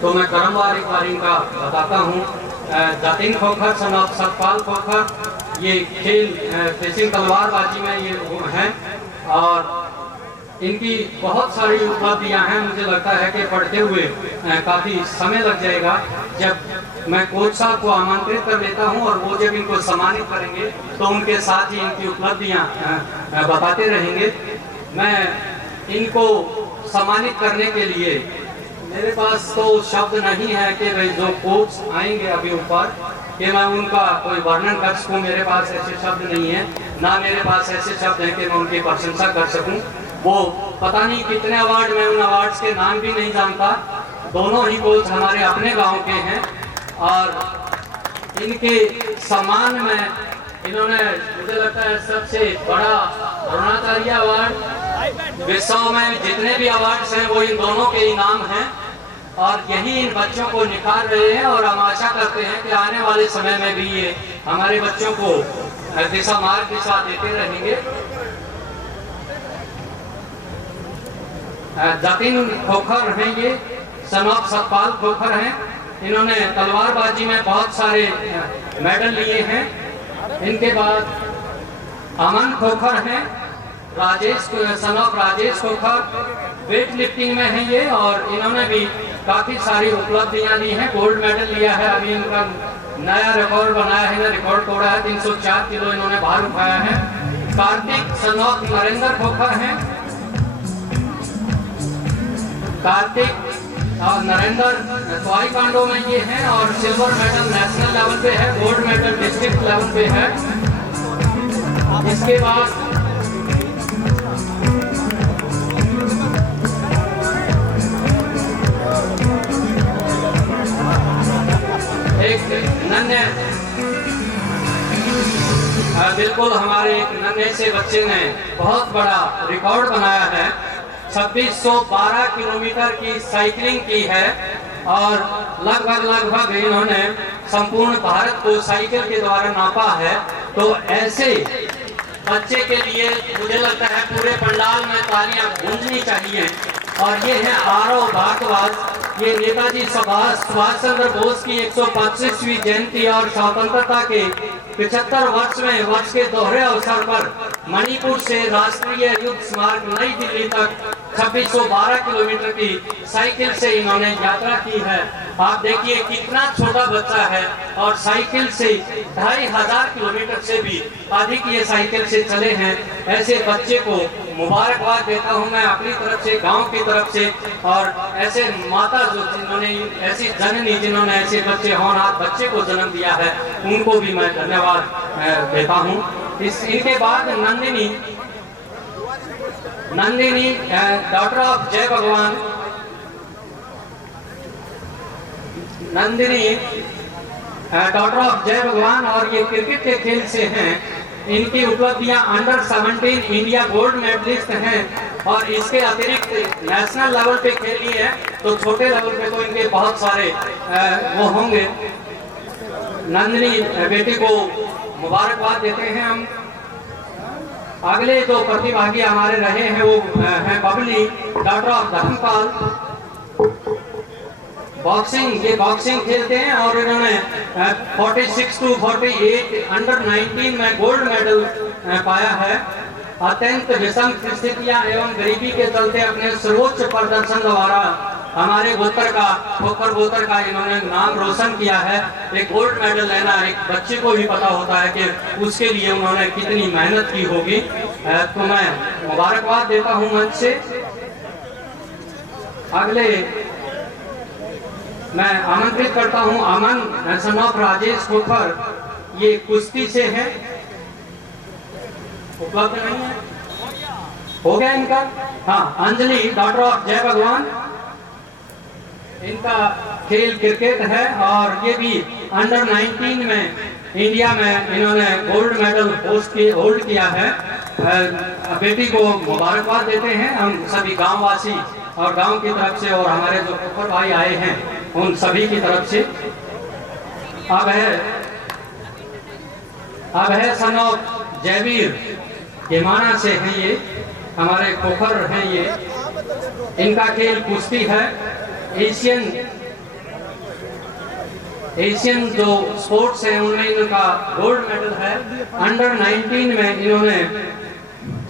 तो मैं क्रमवार एक बार इनका बताता हूँ। जतिन खोखर, सन ऑफ सतपाल खोखर, ये खेल फेंसिंग तलवारबाजी में ये हैं और इनकी बहुत सारी उपलब्धियां हैं। मुझे लगता है कि पढ़ते हुए काफ़ी समय लग जाएगा। जब मैं कोच साहब को आमंत्रित कर लेता हूं और वो जब इनको सम्मानित करेंगे तो उनके साथ ही इनकी उपलब्धियां बताते रहेंगे। मैं इनको सम्मानित करने के लिए मेरे पास तो शब्द नहीं है कि भाई जो कोच आएंगे अभी ऊपर कि मैं उनका कोई वर्णन कर सकूं। मेरे पास ऐसे शब्द नहीं है, ना मेरे पास ऐसे शब्द हैं कि मैं उनकी प्रशंसा कर सकूं। वो पता नहीं कितने अवार्ड, मैं उन अवार्ड्स के नाम भी नहीं जानता। दोनों ही कोच हमारे अपने गांव के हैं और इनके सम्मान में इन्होंने, मुझे लगता है सबसे बड़ा द्रोणाचार्य अवार्ड, विश्व में जितने भी अवार्ड्स हैं वो इन दोनों के इनाम हैं और यही इन बच्चों को निखार रहे हैं। और हम आशा करते हैं कि आने वाले समय में भी ये हमारे बच्चों को दिशा मार्ग दिशा देते रहेंगे। जतिन खोखर हैं, ये सन ऑफ सतपाल खोखर हैं। इन्होंने तलवारबाजी में बहुत सारे मेडल लिए हैं। इनके बाद अमन खोखर हैं, Rajesh, son of Rajesh Khokhar weight lifting में हैं ये और इन्होंने भी काफ़ी सारी उपलब्धियां ली हैं। गोल्ड मेडल लिया है, अभी इनका नया रिकॉर्ड बनाया है, रिकॉर्ड तोड़ा है, 304 किलो इन्होंने भार उठाया है। कार्तिक, सन ऑफ नरेंद्र खोखर हैं। कार्तिक और नरेंद्र ताइक्वांडो में ये हैं और सिल्वर मेडल नेशनल लेवल पे है, गोल्ड मेडल डिस्ट्रिक्ट लेवल पे है। इसके बाद एक नन्हे, बिल्कुल हमारे एक नन्हे से बच्चे ने बहुत बड़ा रिकॉर्ड बनाया है। 2612 किलोमीटर की साइकिलिंग की है और लगभग इन्होंने संपूर्ण भारत को साइकिल के द्वारा नापा है। तो ऐसे बच्चे के लिए मुझे लगता है पूरे पंडाल में तालियां गूंजनी चाहिए। और ये है आरव भारद्वाज, ये नेताजी सुभाष चंद्र बोस की 125वीं जयंती और स्वतंत्रता के 75 वर्ष के दोहरे अवसर पर मणिपुर से राष्ट्रीय युद्ध स्मारक नई दिल्ली तक 2612 किलोमीटर की साइकिल से इन्होंने यात्रा की है। आप देखिए कितना छोटा बच्चा है और साइकिल से 2500 किलोमीटर से भी अधिक ये साइकिल से चले हैं। ऐसे बच्चे को मुबारकबाद देता हूं मैं अपनी तरफ से, गांव की तरफ से। और ऐसे माता जो जिन्होंने, ऐसी जननी जिन्होंने ऐसे बच्चे होनहार बच्चे को जन्म दिया है, उनको भी मैं धन्यवाद देता हूं। इनके बाद नंदिनी डॉक्टर ऑफ जय भगवान, नंदिनी डॉक्टर ऑफ जय भगवान और ये क्रिकेट के खेल से हैं। इनकी उपलब्धियां अंडर 17 इंडिया गोल्ड मेडलिस्ट हैं और इसके अतिरिक्त नेशनल लेवल पे खेली है, तो छोटे लेवल पे तो इनके बहुत सारे वो होंगे। नंदिनी बेटी को मुबारकबाद देते हैं हम। अगले जो प्रतिभागी हमारे रहे हैं वो हैं Babli doctor of Dharampal. Boxing, ये बॉक्सिंग खेलते हैं और इन्होंने 46 to 48 अंडर 19 में गोल्ड मेडल पाया है। अत्यंत विषम स्थितियां एवं गरीबी के चलते अपने सर्वोच्च प्रदर्शन द्वारा हमारे गोत्र का, खोखर गोत्र का इन्होंने नाम रोशन किया है। एक गोल्ड मेडल लेना एक बच्चे को भी पता होता है कि उसके लिए उन्होंने कितनी मेहनत की होगी। तो मैं मुबारकबाद देता हूं मंच से। अगले मैं आमंत्रित करता हूं अमन सन ऑफ राजेश खोखर, ये कुश्ती से है, उपलब्ध नहीं है, हो गया इनका। हाँ, अंजलि डॉक्टर ऑफ जय भगवान, इनका खेल क्रिकेट है और ये भी अंडर 19 में इंडिया में इन्होंने गोल्ड मेडल होल्ड किया है। बेटी को मुबारकबाद देते हैं हम सभी गांव वासी और गांव की तरफ से, और हमारे जो खोखर भाई आए हैं उन सभी की तरफ से। अब है सन ऑफ जयवीर, हिमाना से हैं ये, हमारे खोखर हैं ये। इनका खेल कुश्ती है। एशियन जो स्पोर्ट्स है उनमें इनका गोल्ड मेडल है। अंडर 19 में इन्होंने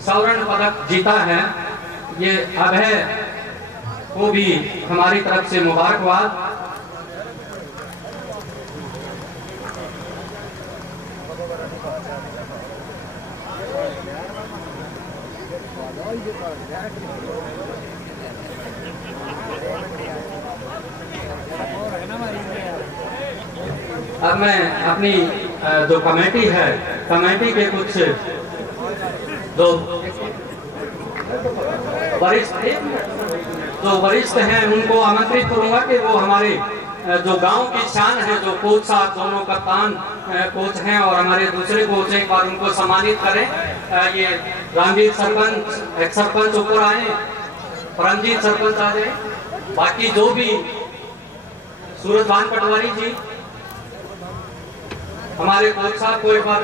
स्वर्ण पदक जीता है। ये अभय को भी हमारी तरफ से मुबारकबाद। अब मैं अपनी जो कमेटी है, कमेटी के कुछ जो वरिष्ठ हैं उनको आमंत्रित करूंगा कि वो हमारे जो गांव की शान है, जो कोच साहब दोनों कप्तान कोच हैं और हमारे दूसरे कोच हैं, एक बार उनको सम्मानित करें। ये रामवीर सरपंच, एक सरपंच ऊपर आए, परमजीत सरपंच आ जाए, बाकी जो भी सूरजभान पटवारी जी, हमारे कोच साहब को एक बार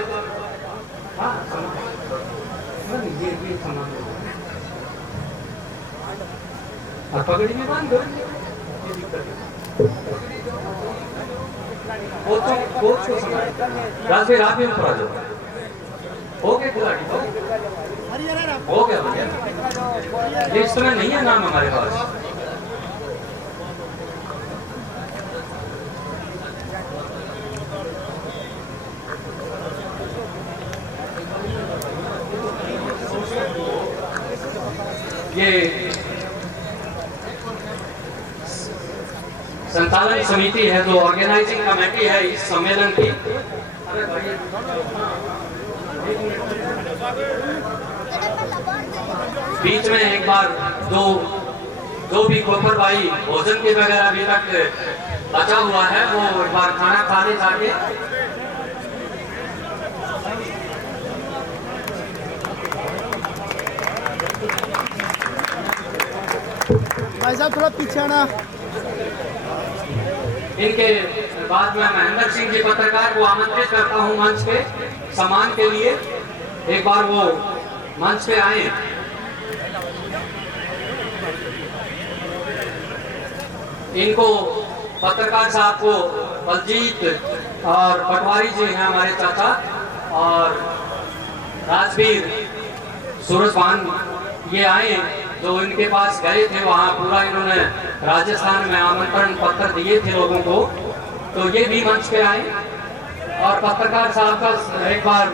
पगड़ी में बांध दो। कोच को रात में ऊपर आ जाओ। हो गया खिलाड़ी, हो गया। लिस्ट में नहीं है नाम हमारे पास। ये संचालन समिति है, जो ऑर्गेनाइजिंग कमेटी है इस सम्मेलन की। बीच में एक बार जो भी खोखर भाई भोजन के वगैरह अभी तक बचा हुआ है वो एक बार खाना खाने जाके। भाई साहब थोड़ा पीछे आना। इनके बाद में महेंद्र सिंह जी पत्रकार को आमंत्रित करता हूं मंच पे सम्मान के लिए। एक बार वो मंच पे आए। इनको पत्रकार साहब को बलजीत और पटवारी जी हैं हमारे चाचा, और राजवीर सूरजभान ये आए जो इनके पास गए थे। वहाँ पूरा इन्होंने राजस्थान में आमंत्रण पत्र दिए थे लोगों को, तो ये भी मंच पे आए। और पत्रकार साहब का एक बार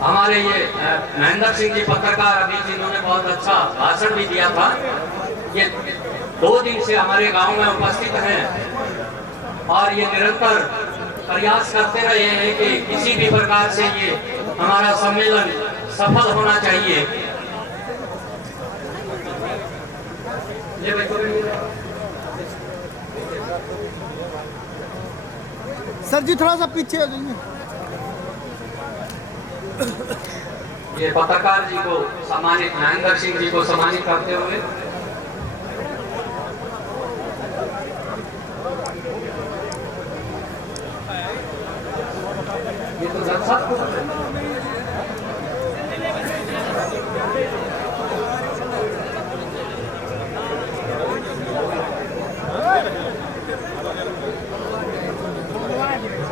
हमारे ये महेंद्र सिंह जी पत्रकार अभी जिन्होंने बहुत अच्छा भाषण भी दिया था, ये 2 दिन से हमारे गांव में उपस्थित हैं और ये निरंतर प्रयास करते रहे हैं कि किसी भी प्रकार से ये हमारा सम्मेलन सफल होना चाहिए। सर जी थोड़ा सा पीछे हो जाइए। ये पत्रकार जी को सम्मानित, महेंद्र सिंह जी को सम्मानित करते हुए ये तो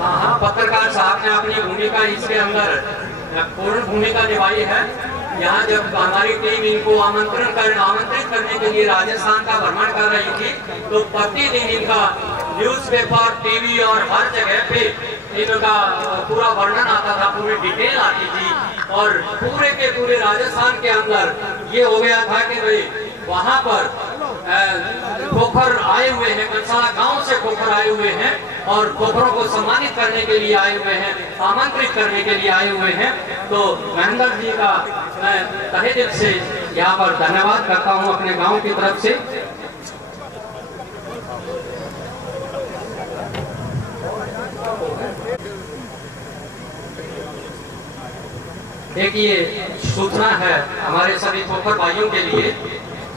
हाँ, पत्रकार साहब ने अपनी भूमिका इसके अंदर पूर्ण भूमिका निभाई है। यहाँ जब हमारी टीम इनको आमंत्रित करने के लिए राजस्थान का भ्रमण कर रही थी, तो प्रतिदिन इनका न्यूज़पेपर, टीवी और हर जगह पे इनका पूरा वर्णन आता था, पूरी डिटेल आती थी। और पूरे के पूरे राजस्थान के अंदर ये हो गया था कि भाई वहाँ पर खोखर आए हुए हैं, कंसाला गांव से खोखर आए हुए हैं और खोखरों को सम्मानित करने के लिए आए हुए हैं, आमंत्रित करने के लिए आए हुए हैं। तो महेंद्र जी का मैं तहे दिल से यहाँ पर धन्यवाद करता हूँ अपने गांव की तरफ से। एक ये सूचना है हमारे सभी खोखर भाइयों के लिए,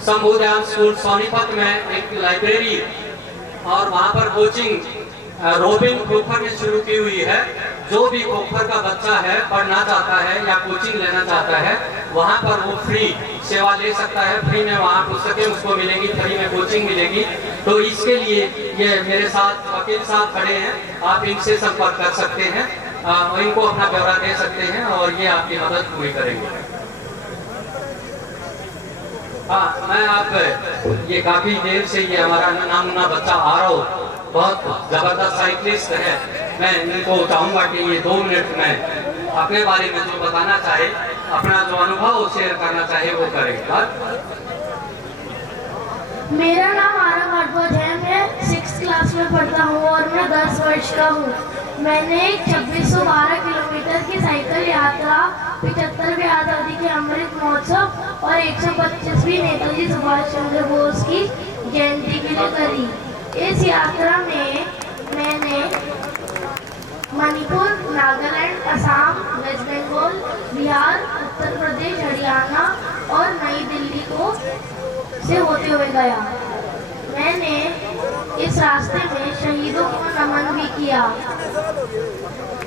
संबोधन स्कूल सोनीपत में एक लाइब्रेरी और वहाँ पर कोचिंग रोबिन खोखर ने शुरू की हुई है। जो भी खोखर का बच्चा है, पढ़ना चाहता है या कोचिंग लेना चाहता है, वहाँ पर वो फ्री सेवा ले सकता है। फ्री में वहाँ पुस्तकें उसको मिलेंगी, फ्री में कोचिंग मिलेगी। तो इसके लिए ये मेरे साथ वकील साहब खड़े हैं, आप इनसे संपर्क कर सकते हैं, इनको अपना ब्यौरा दे सकते हैं और ये आपकी मदद पूरी करेंगे। हाँ, मैं आप ये काफी देर से ये हमारा नामुना बच्चा आरव बहुत जबरदस्त साइकिलिस्ट है। मैं इनको चाहूंगा कि ये 2 मिनट में अपने बारे में जो बताना चाहे, अपना जो अनुभव शेयर करना चाहे वो करें। मेरा नाम आरव भारद्वाज है, मैं 6th क्लास में पढ़ता हूँ और मैं 10 वर्ष का हूँ। मैंने 2612 किलोमीटर की साइकिल यात्रा, 75वें आज़ादी के अमृत महोत्सव और 125वीं नेताजी सुभाष चंद्र बोस की जयंती के लिए करी। इस यात्रा में मैंने मणिपुर, नागालैंड, असम, वेस्ट बंगाल, बिहार, उत्तर प्रदेश, हरियाणा और नई दिल्ली से होते हुए गया। मैंने इस रास्ते में शहीदों को नमन भी किया,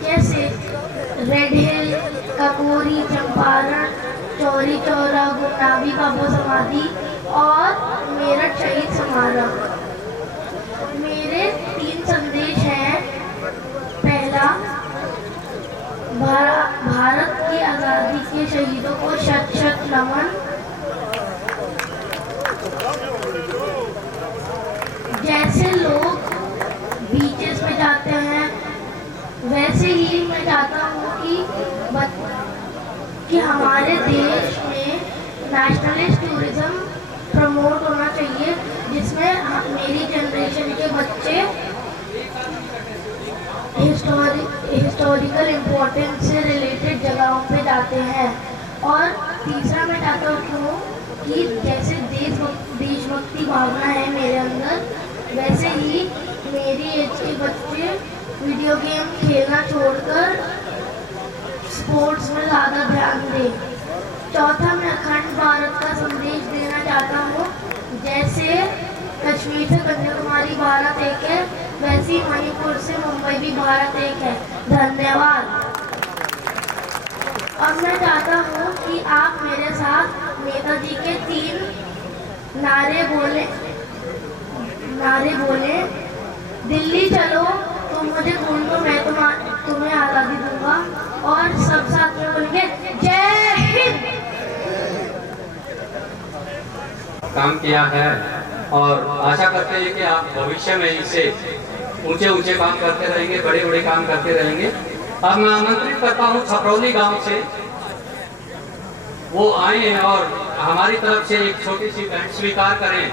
जैसे रेड हिल, ककोरी, चंपारण, चौरी चौरा, गुमनामी बाबा समाधि और मेरठ शहीद स्मारक। मेरे 3 संदेश हैं। पहला, भारत की आज़ादी के शहीदों को शत शत नमन। जैसे लोग बीचेस में जाते हैं, वैसे ही मैं चाहता हूँ कि हमारे देश में नेशनलिस्ट टूरिज्म प्रमोट होना चाहिए, जिसमें मेरी जनरेशन के बच्चे हिस्टोरिकल इम्पोर्टेंस से रिलेटेड जगहों पे जाते हैं। और तीसरा, मैं चाहता हूँ कि जैसे देशभक्ति भावना है मेरे अंदर, वैसे ही मेरी एज के बच्चे वीडियो गेम खेलना छोड़कर स्पोर्ट्स में ज़्यादा ध्यान दें। चौथा, मैं अखंड भारत का संदेश देना चाहता हूँ। जैसे कश्मीर से कन्याकुमारी भारत एक है, वैसे ही मणिपुर से मुंबई भी भारत एक है। धन्यवाद। अब मैं चाहता हूँ कि आप मेरे साथ नेताजी के 3 नारे बोले। दिल्ली चलो, तुम मुझे ढूंढ लो, मैं तुम्हें आज़ादी दूंगा। और सब साथ में बोलेंगे, जय हिंद। काम किया है और आशा करते हैं कि आप भविष्य में इसे ऊंचे काम करते रहेंगे, बड़े काम करते रहेंगे। अब मैं आमंत्रित करता हूँ छपरौली गांव से, वो आए और हमारी तरफ से एक छोटी सी भेंट स्वीकार करें।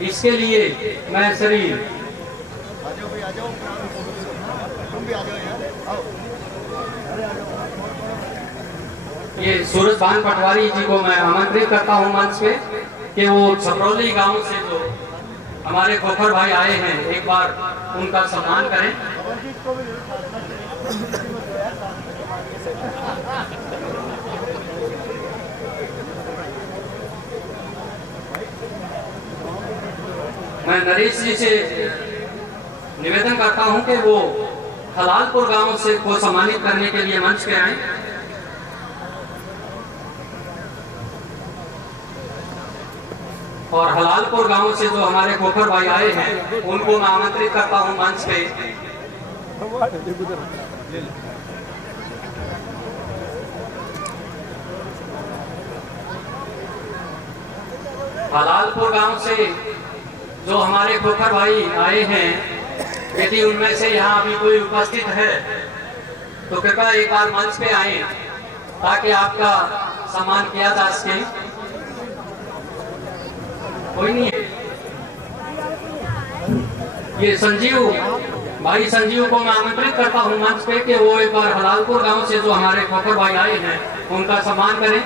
इसके लिए मैं श्री ये सूरज भान पटवारी जी को मैं आमंत्रित करता हूँ मंच पे कि वो छपरौली गांव से जो हमारे खोखर भाई आए हैं, एक बार उनका सम्मान करें। मैं नरेश जी से निवेदन करता हूं कि वो हलालपुर गांव से को सम्मानित करने के लिए मंच पे आए। और हलालपुर गांव से जो हमारे खोखर भाई आए हैं, उनको मैं आमंत्रित करता हूं मंच पे। हलालपुर गांव से जो हमारे खोखर भाई आए हैं, यदि उनमें से यहाँ अभी कोई उपस्थित है तो कृपया एक बार मंच पे आए ताकि आपका सम्मान किया जा सके। कोई नहीं है। ये संजीव भाई, संजीव को मैं आमंत्रित करता हूँ मंच पे कि वो एक बार हलालपुर गांव से जो हमारे खोखर भाई आए हैं उनका सम्मान करें।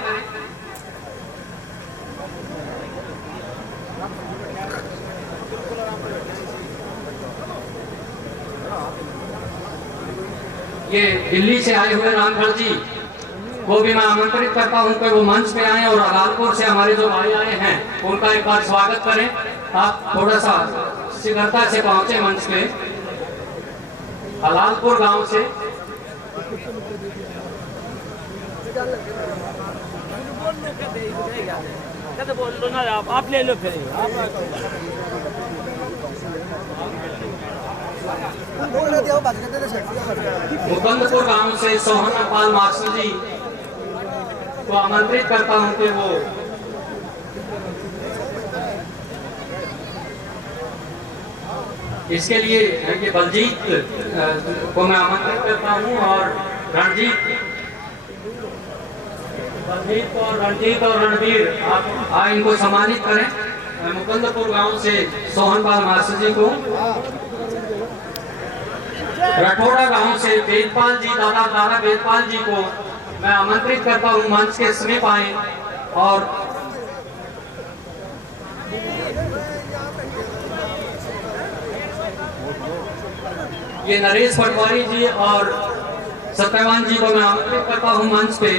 ये दिल्ली से आए हुए रामगढ़ जी को भी मैं आमंत्रित करता हूं कि वो मंच पे आए और हलालपुर से हमारे जो भाई आए हैं उनका एक बार स्वागत करें। आप थोड़ा सा शीघ्रता से पहुंचे मंच पे। हलालपुर गांव से बोल दो ना आप ले लो फिर मुकुंदपुर गांव से सोहन पाल मास्टर जी को आमंत्रित करता हूं कि वो इसके लिए ये बलजीत को मैं आमंत्रित करता हूं और रणजीत और रणवीर आप आए, इनको सम्मानित करें। मुकुंदपुर गांव से सोहन पाल मास्टर जी को, रठौड़ा गांव से वेदपाल जी, दादा वेदपाल जी को मैं आमंत्रित करता हूं मंच के समीप आए। और ये नरेश पटवारी जी और सत्यवान जी को मैं आमंत्रित करता हूं मंच पे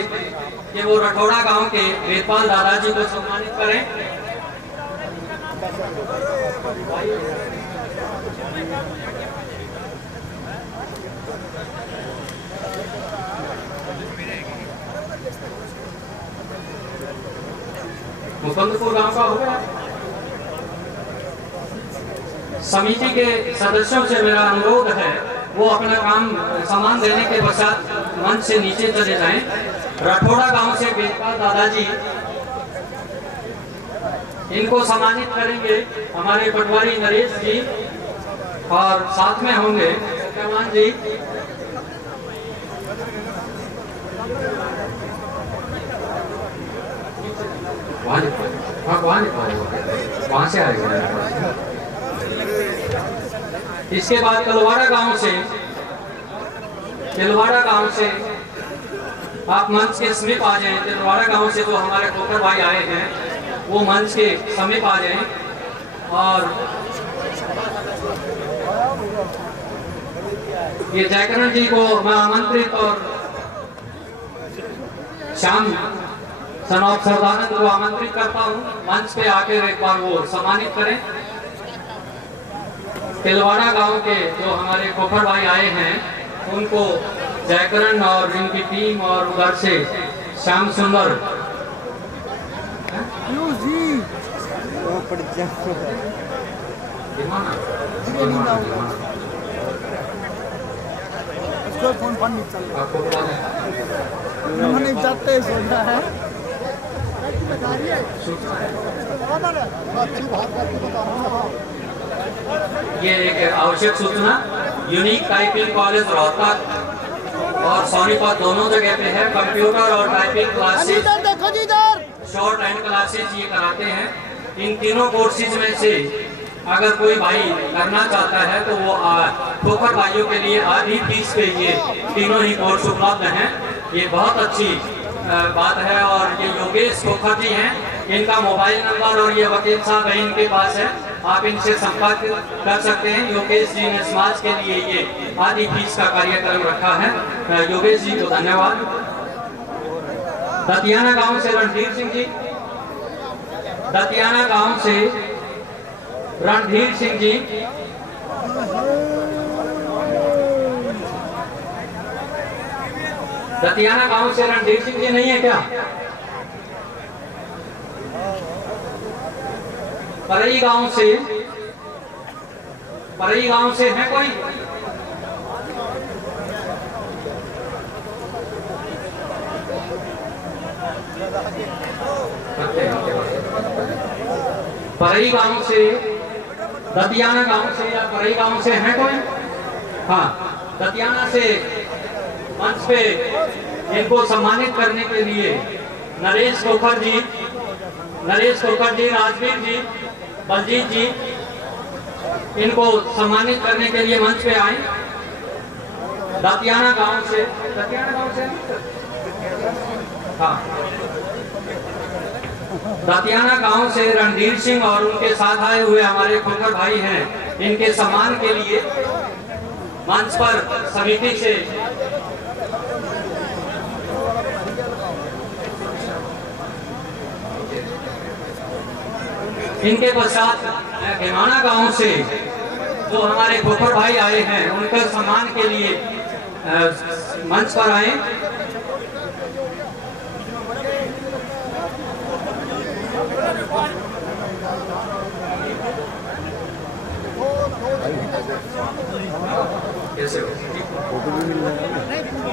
कि वो रठौड़ा गांव के वेदपाल दादाजी को सम्मानित करें। मुकुंदपुर गांव का हो गया। समिति के सदस्यों से मेरा अनुरोध है वो अपना काम सामान देने के पश्चात मंच से नीचे चले जाएं। रठौड़ा गांव से वेदपाल दादाजी, इनको सम्मानित करेंगे हमारे पटवारी नरेश जी और साथ में होंगे सत्यवान जी। वहां से आएगा। इसके बाद तिलवाड़ा गांव से आप मंच के समीप आ जाएं। तिलवाड़ा गांव से जो हमारे खोखर भाई आए हैं वो मंच के समीप आ जाएं। और ये जयकरण जी को मैं आमंत्रित और श्याम सनौप सरदानंद को आमंत्रित करता हूं मंच पे आकर एक बार वो सम्मानित करें। तिलवाड़ा गांव के जो हमारे खोखर भाई आए हैं उनको जयकरण और इनकी टीम और उधर से श्याम सुंदर फोन नहीं चल रहा जाते सोना है। ये एक आवश्यक सूचना, यूनिक टाइपिंग कॉलेज रोहतक और सोनीपत दोनों जगह पे है। कंप्यूटर और typing classes, short hand classes ये कराते हैं। इन तीनों कोर्सेज में से अगर कोई भाई करना चाहता है तो वो खोखर भाइयों के लिए आधी फीस पे ये तीनों ही कोर्स उपलब्ध हैं। ये बहुत अच्छी बात है। और ये योगेश खोखर जी हैं, इनका मोबाइल नंबर और ये वकील साहब है इनके पास है, आप इनसे संपर्क कर सकते हैं। योगेश जी ने समाज के लिए ये आधी फीस का कार्यक्रम रखा है। योगेश जी को धन्यवाद। दतियाना गांव से रणधीर सिंह जी, दतियाना गांव से रणधीर सिंह जी, दतियाना गांव से रणधीर सिंह जी नहीं है क्या? परई गांव से है कोई? परई गांव से, दतियाना गांव से या परई गांव से हैं कोई? हाँ, दतियाना से मंच पे इनको सम्मानित करने के लिए नरेश खोखर जी, राजवीर जी, बलजीत जी, इनको सम्मानित करने के लिए मंच पे आए। दतियाना गांव से हाँ, दतियाना गांव से रणधीर सिंह और उनके साथ आए हुए हमारे खोखर भाई हैं, इनके सम्मान के लिए मंच पर समिति से इनके पश्चात घेमाना गांव से जो हमारे खोखर भाई आए हैं, उनके सम्मान के लिए मंच पर आए।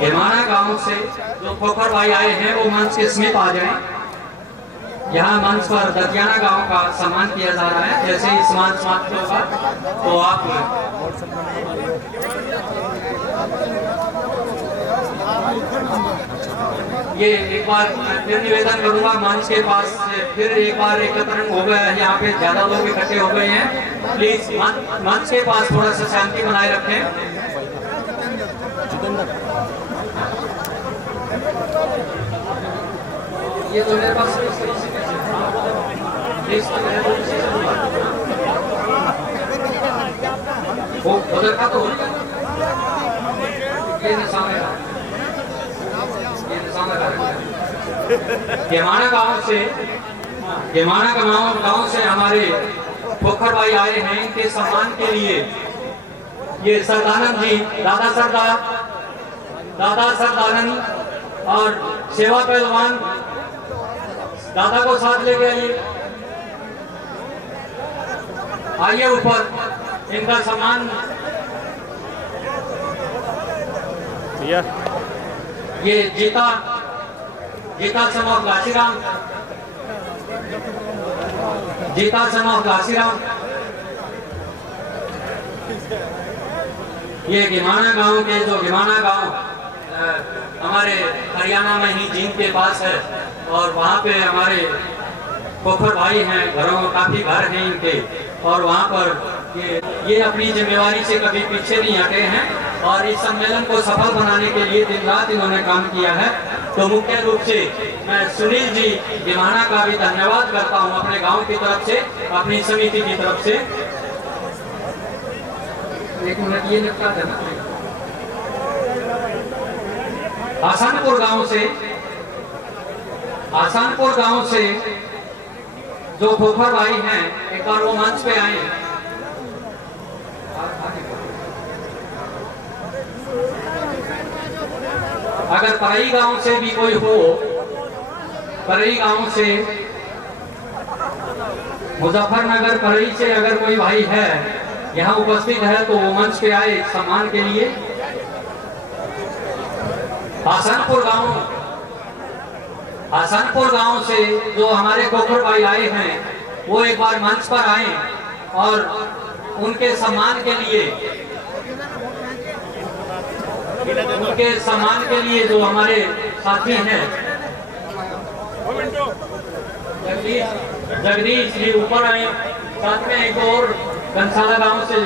घेमाना गांव से जो खोखर भाई आए हैं वो मंच के समीप आ जाएं। यहाँ मंच पर दतियाना गांव का सम्मान किया जा रहा है। जैसे ही सम्मान समाप्त होगा तो आप ये एक बार फिर निवेदन करूंगा, मंच के पास फिर एक बार एकत्रण हो गया है, यहाँ पे ज्यादा लोग इकट्ठे हो गए हैं। प्लीज मंच के पास थोड़ा सा शांति बनाए रखें। ये तो मेरे पास वो उधर का तो ये निशान है, घेमाना गांव से हमारे खोखर भाई आए हैं। इनके सम्मान के लिए ये सरदानंद जी, दादा सरदानंद और सेवा पहलवान दादा को साथ लेके आइए ऊपर, इनका सम्मान। ये जीता सन ऑफ घासीराम, ये घेमाना गांव के, जो घेमाना गांव हमारे हरियाणा में ही जींद के पास है और वहाँ पे हमारे खोखर भाई हैं, घरों में काफी घर हैं इनके, और वहाँ पर ये अपनी जिम्मेवारी से कभी पीछे नहीं हटे हैं और इस सम्मेलन को सफल बनाने के लिए दिन रात इन्होंने काम किया है। तो मुख्य रूप से मैं सुनील जी घेमाना का भी धन्यवाद करता हूँ अपने गांव की तरफ से, अपनी समिति की तरफ से। एक मिनट ये निपटा देना। आसानपुर गांव से जो खोखर भाई हैं, एक बार वो मंच पे आए। अगर परई गांव से भी कोई हो, परई गांव से, मुजफ्फरनगर परई से अगर कोई भाई है यहाँ उपस्थित है तो वो मंच पे आए सम्मान के लिए। आसानपुर गांव से जो हमारे खोखर भाई आए हैं वो एक बार मंच पर आए और उनके सम्मान के लिए जो हमारे साथी हैं जगदीश जी ऊपर आए, साथ में एक और कंसाला गांव से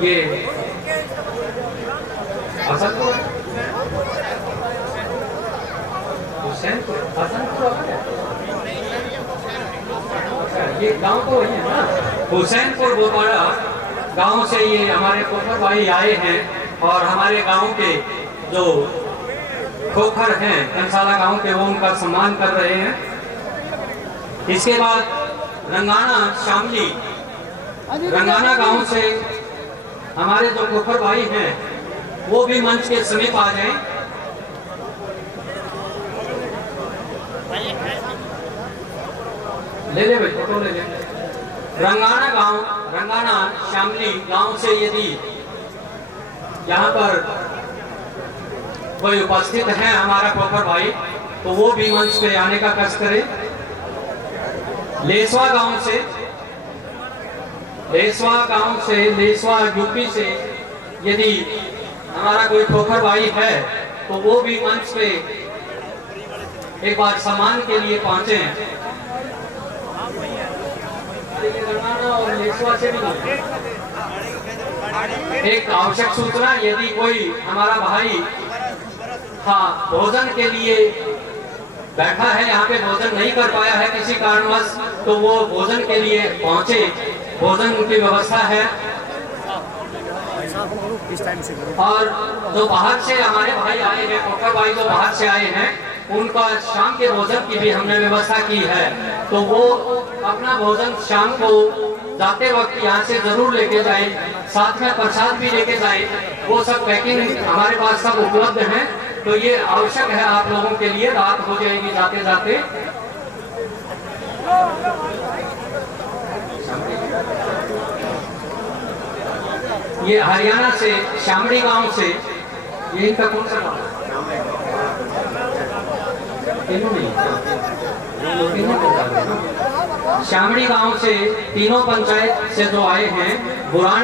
ये आसानपुर ये गांव तो वही है ना, हुसैनपुर बोपाड़ा गांव से ये हमारे खोखर भाई आए हैं और हमारे गांव के जो खोखर हैं कंसाला गांव के, वो उनका सम्मान कर रहे हैं। इसके बाद रंगाना गांव से हमारे जो खोखर भाई हैं वो भी मंच के समीप आ जाएं। ले ले भाई, फोटो ले ले। रंगाना शामली गांव से यदि यहाँ पर कोई उपस्थित है हमारा खोखर भाई, तो वो भी मंच पे आने का कष्ट करे। लेसवा यूपी से यदि हमारा कोई खोखर भाई है तो वो भी मंच पे एक बार सम्मान के लिए पहुंचे हैं। और लेसवा से भी एक आवश्यक सूचना, यदि कोई हमारा भाई भोजन के लिए बैठा है, यहाँ पे भोजन नहीं कर पाया है किसी कारणवश, तो वो भोजन के लिए पहुंचे, भोजन की व्यवस्था है। और जो बाहर से हमारे भाई आए हैं, खोखर भाई जो बाहर से आए हैं, उनका शाम के भोजन की भी हमने व्यवस्था की है, तो वो अपना भोजन शाम को जाते वक्त यहाँ से जरूर लेके जाएं, साथ में प्रसाद भी लेके जाएं। वो सब पैकिंग हमारे पास सब उपलब्ध है, तो ये आवश्यक है आप लोगों के लिए। रात हो जाएगी जाते जाते। ये हरियाणा से शामड़ी गांव से, ये इनका कौन सा गाँव? शामड़ी गांव से तीनों पंचायत से जो आए हैं, बुरान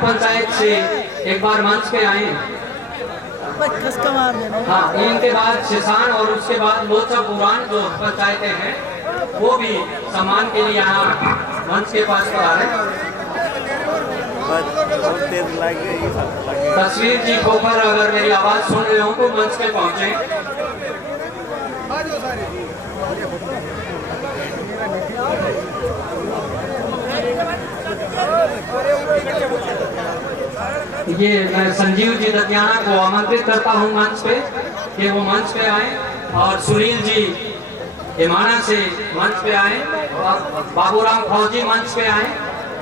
पंचायत से एक बार मंच पे आए। हाँ, इनके बाद शिसान और उसके बाद लोचा बुरान जो पंचायतें हैं, वो भी सम्मान के लिए यहाँ मंच के पास पर आ रहे हैं। तस्वीर जी खोखर अगर मेरी आवाज सुन रहे हो तो मंच पे पहुंचे। ये मैं संजीव जी दतियाना को आमंत्रित करता हूं मंच पे कि वो मंच पे आए, और सुनील जी हिमाना से मंच पे आए, और बाबूराम फौजी मंच पे आए,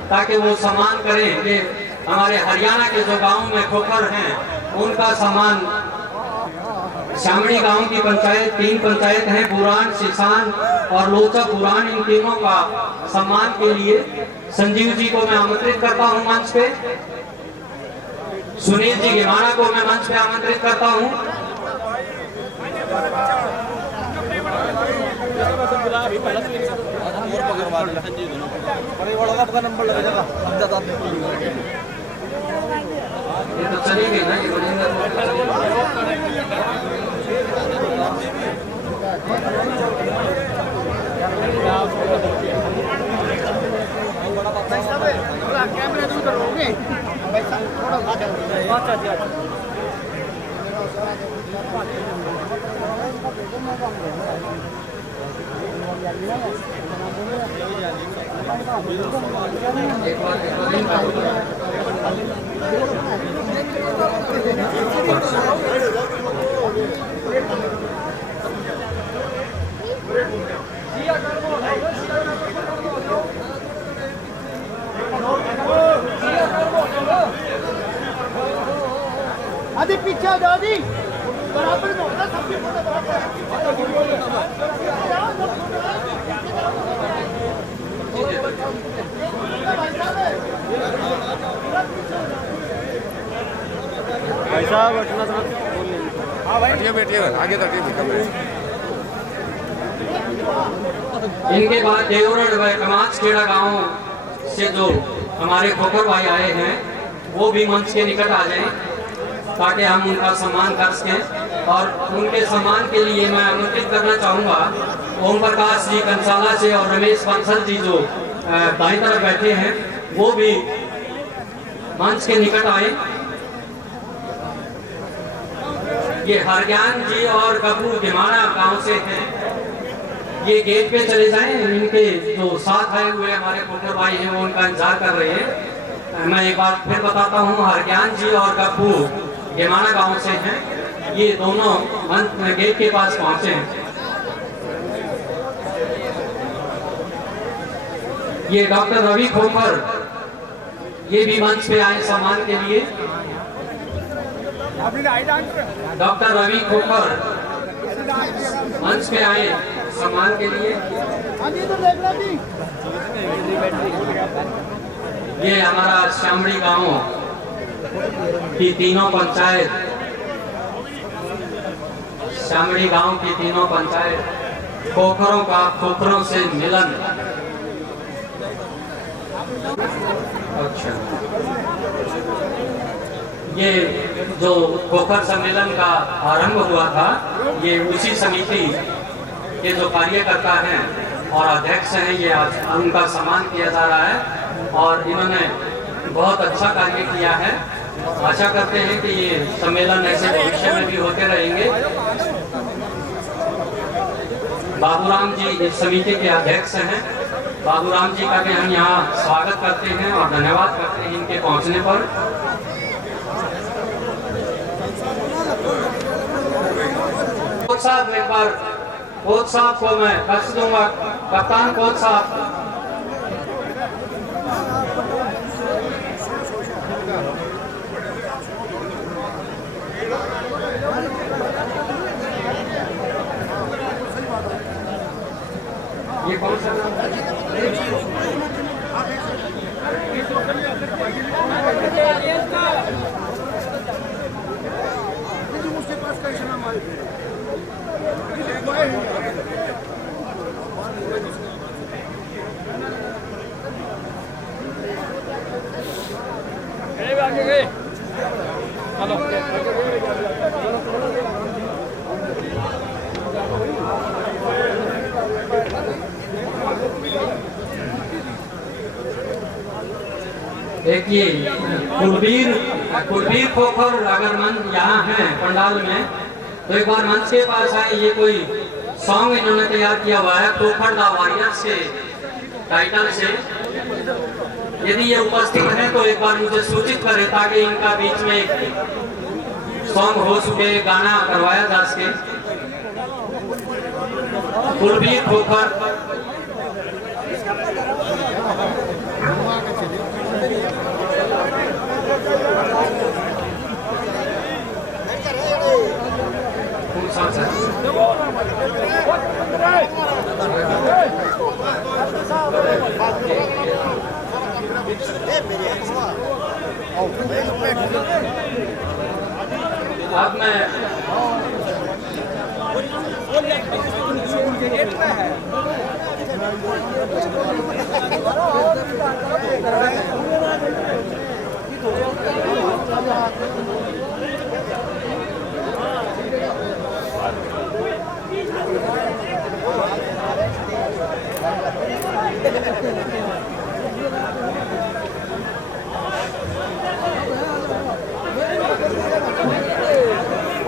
ताकि वो सम्मान करें कि हमारे हरियाणा के जो गांव में खोखर हैं उनका सम्मान। शामड़ी गांव की पंचायत, 3 पंचायत हैं, बुरान, शिसान और लोचा बुरान, इन तीनों का सम्मान के लिए संजीव जी को मैं आमंत्रित करता हूं मंच पे। सुनील जी हिमाना को मैं मंच पे आमंत्रित करता हूं। ये तो चली गई ना, ये कैमरा दूर करोगे आदि पीछे दादी बराबर में होना, सबके फोटो बराबर। ऐसा बैठना था, हाँ भाई बैठिए आगे तक। इनके बाद देवरा कमाचखेड़ा गांव से जो हमारे खोखर भाई आए हैं, वो भी मंच के निकट आ जाएं, ताकि हम उनका सम्मान कर सकें। और उनके सम्मान के लिए मैं आमंत्रित करना चाहूँगा ओम प्रकाश जी कंसाला से और रमेश बंसल जी जो दाईं तरफ बैठे हैं, वो भी मंच के निकट आए। ये हरज्ञान जी और कपूर धिमाना गांव से हैं, ये गेट पे चले जाएं। इनके जो साथ आए हुए हमारे खोखर भाई हैं, वो उनका इंतजार कर रहे हैं। मैं एक बार फिर बताता हूँ, हरज्ञान जी और कपूर धिमाना गांव से हैं, ये दोनों मंच गेट के पास पहुंचे हैं। ये डॉक्टर रवि खोखर, ये भी मंच पे आए सम्मान के लिए। डॉक्टर रवि खोखर मंच पे आए सम्मान के लिए। ये हमारा शामड़ी गांव की तीनों पंचायत, शामड़ी गांव की तीनों पंचायत खोखरों का खोखरों से मिलन। अच्छा, ये जो खोखर सम्मेलन का आरंभ हुआ था, ये उसी समिति के जो कार्यकर्ता हैं और अध्यक्ष हैं, ये आज उनका सम्मान किया जा रहा है और इन्होंने बहुत अच्छा कार्य किया है। आशा करते हैं कि ये सम्मेलन ऐसे भविष्य में भी होते रहेंगे। बाबूराम जी इस समिति के अध्यक्ष हैं। बाबूराम जी का भी हम यहाँ स्वागत करते हैं और धन्यवाद करते हैं इनके पहुँचने पर। कोच साहब, एक बार कोच साहब को मैं बख्श दूंगा। कप्तान कोच साहब, ये कौन सा देखिए, कुलबीर खोखर अगर मन यहाँ है पंडाल में, तो एक बार मंच के पास आए। ये कोई सॉन्ग इन्होंने तैयार किया हुआ है खोखर द वॉरियर्स से टाइटल से। यदि ये उपस्थित हैं तो एक बार मुझे सूचित करें ताकि इनका बीच में एक सॉन्ग हो सके, गाना करवाया जा सके। कुलबीर खोखर अब मैं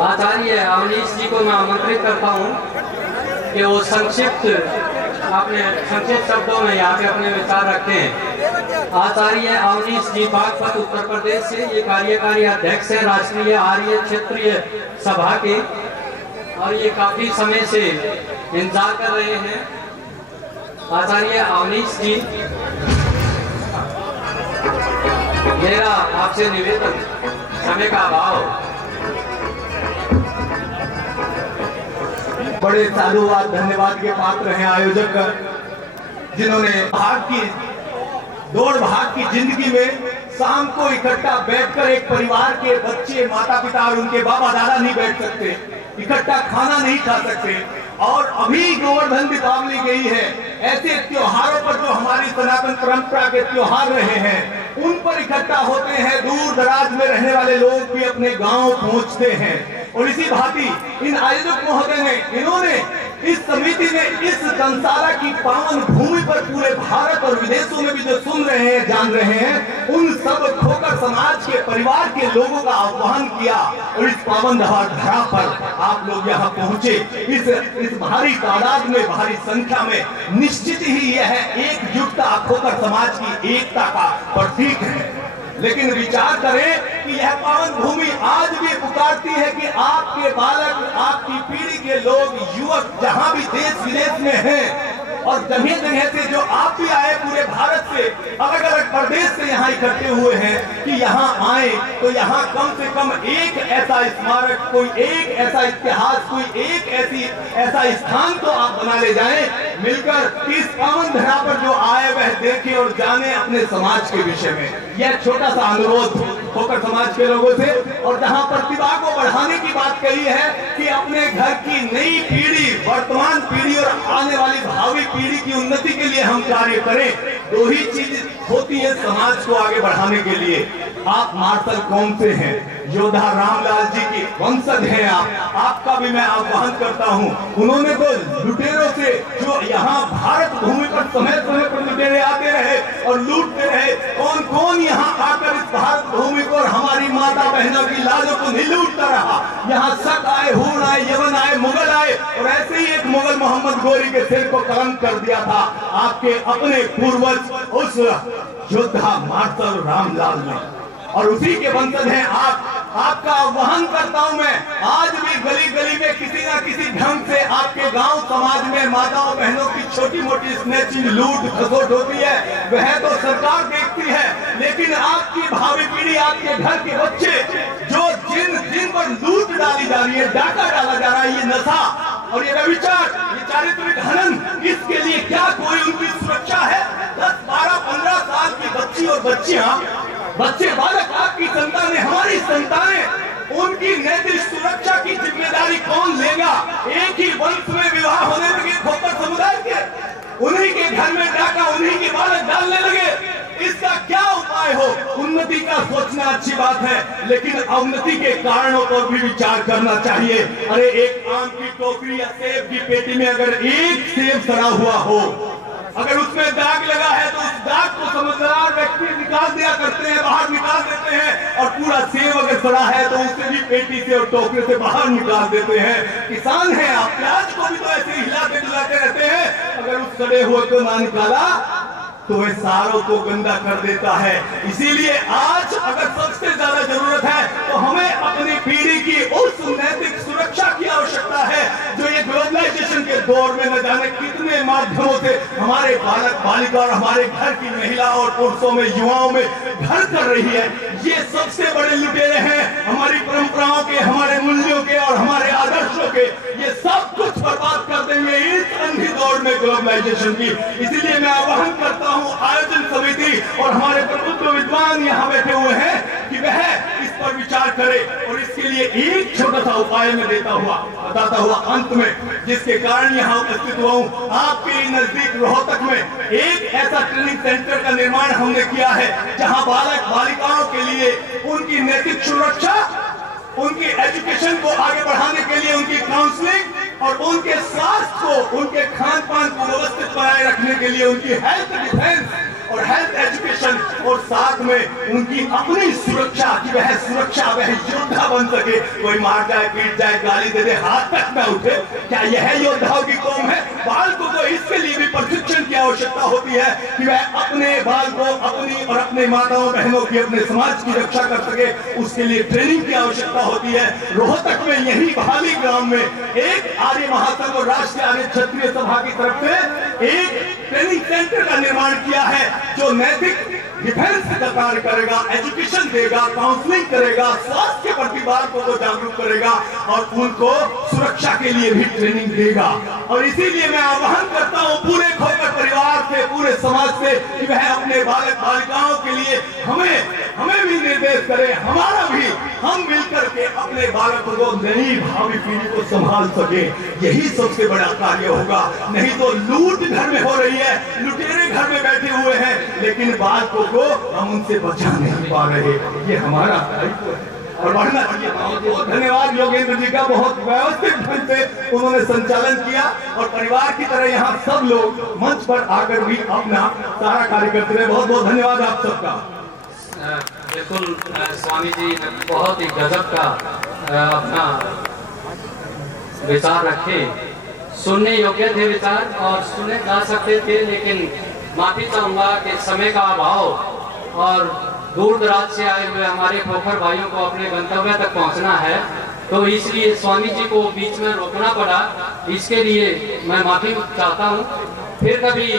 आचार्य अवनीश जी को मैं आमंत्रित करता हूँ कि वो संक्षिप्त शब्दों में यहाँ पे अपने विचार रखें। आचार्य अवनीश जी बागपत उत्तर प्रदेश से, ये कार्यकारी अध्यक्ष है राष्ट्रीय आर्य क्षेत्रीय सभा के और ये काफी समय से इंतजार कर रहे हैं। आचार्य अवनीश जी, मेरा आपसे निवेदन, समय का अभाव। बड़े साधुवाद धन्यवाद के पात्र हैं आयोजक, जिन्होंने दौड़ भाग की जिंदगी में शाम को इकट्ठा बैठकर, एक परिवार के बच्चे, माता पिता और उनके बाबा दादा नहीं बैठ सकते, इकट्ठा खाना नहीं खा सकते, और अभी गोवर्धन दीपावली गई है। ऐसे त्योहारों पर जो हमारी सनातन परंपरा के त्योहार रहे हैं, उन पर इकट्ठा होते हैं। दूर दराज में रहने वाले लोग भी अपने गांव पहुंचते हैं। और इसी भांति इन आयोजक महोदय ने, इन्होंने इस समिति ने इस दंसाला की पावन भूमि पर पूरे भारत और विदेशों में भी जो सुन रहे हैं, जान रहे हैं, उन सब खोखर समाज के परिवार के लोगों का आह्वान किया और इस पावन धरा पर आप लोग यहाँ पहुंचे। इस भारी तादाद में, भारी संख्या में निश्चित ही यह एकजुटता खोखर समाज की एकता का प्रतीक है। लेकिन विचार करें कि यह पावन भूमि आज भी पुकारती है कि आपके बालक, आपकी पीढ़ी के लोग, युवक जहां भी देश विदेश में हैं, और जगह जगह से जो आप भी आए पूरे भारत से, अलग अलग प्रदेश से यहाँ इकट्ठे हुए हैं कि यहाँ आए तो यहाँ कम से कम एक ऐसा स्मारक, कोई एक ऐसा इतिहास, कोई एक ऐसा स्थान तो आप बना ले जाएं मिलकर इस पावन धरा पर जो आए वह देखें और जाने अपने समाज के विषय में। यह छोटा सा अनुरोध होकर समाज के लोगों से। और जहाँ प्रतिभा को बढ़ाने की बात कही है कि अपने घर की नई पीढ़ी, वर्तमान पीढ़ी और आने वाली भावी पीढ़ी की उन्नति के लिए हम कार्य करें। दो ही चीज होती है समाज को आगे बढ़ाने के लिए। आप मार्शल कौम से हैं, योद्धा रामलाल जी की वंशज हैं आपका भी मैं आह्वान करता हूं। उन्होंने तो लुटेरों से, जो यहाँ भारत भूमि पर समय समय पर लुटेरे आते रहे और लूटते रहे, कौन कौन यहाँ आकर इस भारत भूमि को और हमारी माता बहनों की लाजों को नहीं लूटता रहा। यहाँ शक आए, हूण आए, यवन आए, मुगल आए और ऐसे ही एक मुगल मोहम्मद गोरी के सिर को कलम कर दिया था आपके अपने पूर्वज उस योद्धा मार्शल रामलाल ने, और उसी के वंशज हैं आप। आपका आह्वान करता हूं मैं, आज भी गली गली में किसी ना किसी ढंग से आपके गांव समाज में माताओं बहनों की छोटी मोटी स्नैचिंग, लूट खसोट होती है। वह तो सरकार देखती है, लेकिन आपकी भावी पीढ़ी, आपके घर के बच्चे जो जिन पर लूट डाली जा रही है, डाका डाला जा रहा है, ये नशा और ये व्यभिचार, ये चारित्रिक हनन, इसके लिए क्या कोई उनकी सुरक्षा है? 10, 12, 15 साल की बच्ची और बच्चियां, बच्चे बालक, आपकी संतानें, हमारी संतानें, उनकी नैतिक सुरक्षा की जिम्मेदारी कौन लेगा? एक ही वंश में विवाह होने लगे खोकर समुदाय के, उन्हीं के घर में डाका, उन्हीं के बालक डालने लगे। इसका क्या उपाय हो? उन्नति का सोचना अच्छी बात है, लेकिन अवनति के कारणों पर भी विचार करना चाहिए। अरे एक आम की टोकरी या सेब की पेटी में अगर एक सेब सड़ा हुआ हो, अगर उसमें दाग लगा है तो उस दाग को समझदार व्यक्ति निकाल दिया करते हैं, बाहर निकाल देते हैं, और पूरा सेब अगर सड़ा है तो उसे भी पेटी से और टोकरे से बाहर निकाल देते हैं। किसान हैं आप, प्याज को भी तो ऐसे हिलाते डुलाते रहते हैं, अगर उस सड़े हुए को ना निकाला तो वह सारों को गंदा कर देता है। इसीलिए आज अगर सबसे ज्यादा जरूरत है तो हमें अपनी पीढ़ी की उस नैतिक सुरक्षा की आवश्यकता है जो ये ग्लोबलाइजेशन के दौर में न जाने कितने माध्यमों से हमारे बालक बालिका और हमारे घर की महिला और पुरुषों में, युवाओं में घर कर रही है। ये सबसे बड़े लुटेरे हैं हमारी परंपराओं के, हमारे मूल्यों के और हमारे आदर्शों के। ये सब कुछ बर्बाद कर देंगे इस अंधी दौड़ में ग्लोबलाइजेशन की। इसीलिए मैं आह्वान करता हूं आयोजन समिति और हमारे प्रबुद्ध विद्वान यहाँ बैठे हुए हैं कि वह इस पर विचार करे, और इसके लिए एक छोटा सा उपाय में बताता हुआ अंत में, जिसके कारण यहाँ उपस्थित हुआ हूँ। आपके नजदीक रोहतक में एक ऐसा ट्रेनिंग सेंटर का निर्माण हमने किया है जहाँ बालक बालिकाओं के लिए उनकी नैतिक सुरक्षा, उनकी एजुकेशन को आगे बढ़ाने के लिए उनकी काउंसलिंग और उनके स्वास्थ्य को, उनके खान पान को व्यवस्थित बनाए रखने के लिए उनकी हेल्थ डिफेंस और हेल्थ एजुकेशन, और साथ में उनकी अपनी सुरक्षा कि वह सुरक्षा, वह योद्धा बन सके। कोई मार जाए, पीट जाए, गाली दे दे, हाथ तक न उठे, क्या यह योद्धाओं की कौम है? बालकों को इसके लिए भी प्रशिक्षण की आवश्यकता होती है कि वह अपने बाल को, अपनी और अपने माताओं बहनों की, अपने समाज की रक्षा कर सके। उसके लिए ट्रेनिंग की आवश्यकता होती है। रोहतक में यही बहाली ग्राम में एक आर्य महासंघ और राष्ट्रीय आर्य क्षत्रिय सभा की तरफ से एक ट्रेनिंग सेंटर का निर्माण किया है जो नैतिक डिफेंस का कार्य करेगा, एजुकेशन देगा, काउंसलिंग करेगा, स्वास्थ्य के प्रति बालकों को जागरूक करेगा और उनको सुरक्षा के लिए भी ट्रेनिंग देगा। और इसीलिए मैं आह्वान करता हूं पूरे खोकर परिवार से, पूरे समाज से कि वह अपने बालक बालिकाओं के लिए हमें भी निर्देश करे, हमारा भी, हम मिलकर के अपने बालकों को, नई भावी पीढ़ी को संभाल सके। यही सबसे बड़ा कार्य होगा। नहीं तो लूट घर में हो रही है, लुटेरे घर में बैठे हुए हैं, लेकिन बालकों को हम उनसे बचा नहीं पा रहे। ये हमारा दायित्व है और बढ़ना चाहिए। बहुत धन्यवाद योगेंद्र जी का, बहुत व्यवस्थित ढंग से उन्होंने संचालन किया और परिवार की तरह यहाँ सब लोग मंच पर आकर भी अपना सारा कार्य करते रहे। बहुत बहुत धन्यवाद आप सबका। बिल्कुल स्वामी जी ने बहुत ही गजब का अपना विचार रखे, सुनने योग्य थे विचार और सुने जा सकते थे, लेकिन माफी चाहूंगा कि समय का अभाव और दूर दराज से आए हुए हमारे खोखर भाइयों को अपने गंतव्य तक पहुंचना है, तो इसलिए स्वामी जी को बीच में रोकना पड़ा। इसके लिए मैं माफी चाहता हूं। फिर कभी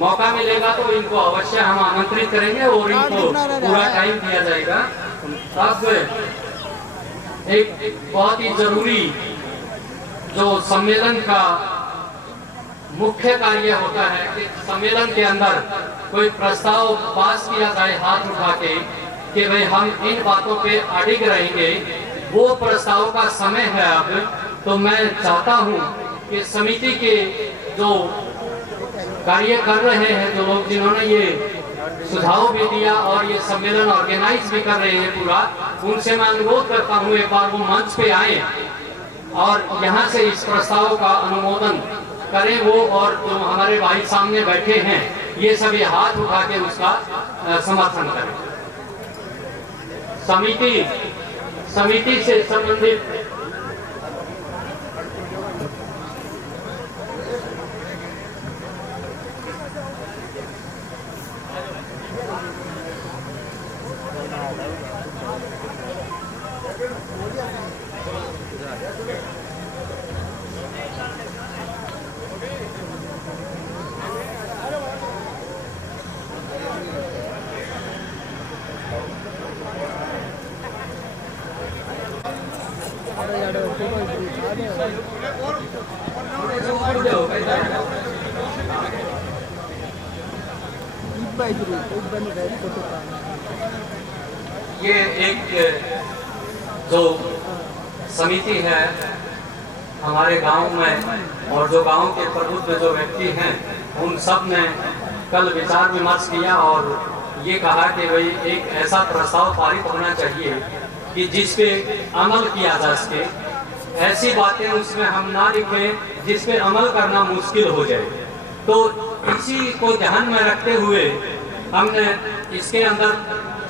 मौका मिलेगा तो इनको अवश्य हम आमंत्रित करेंगे और इनको पूरा टाइम दिया जाएगा। अब एक बहुत ही जरूरी जो सम्मेलन का मुख्य कार्य होता है कि सम्मेलन के अंदर कोई प्रस्ताव पास किया जाए हाथ उठा के कि भाई हम इन बातों पे अडिग रहेंगे, वो प्रस्ताव का समय है अब। तो मैं चाहता हूं कि समिति के जो कार्य कर रहे हैं, जो लोग जिन्होंने ये सुझाव भी दिया और ये सम्मेलन ऑर्गेनाइज भी कर रहे हैं पूरा, उनसे मैं अनुरोध करता हूं एक बार वो मंच पे आए और यहाँ से इस प्रस्ताव का अनुमोदन करें वो, और जो हमारे भाई सामने बैठे हैं ये सभी हाथ उठा के उसका समर्थन करें। समिति से संबंधित ये एक जो समिति है हमारे गांव में, और जो गांव के प्रबुद्ध जो व्यक्ति हैं उन सब ने कल विचार विमर्श किया और ये कहा कि भाई एक ऐसा प्रस्ताव पारित होना चाहिए कि जिस पे अमल किया जा सके। ऐसी बातें उसमें हम ना लिखें जिस पे अमल करना मुश्किल हो जाए। तो इसी को ध्यान में रखते हुए हमने इसके अंदर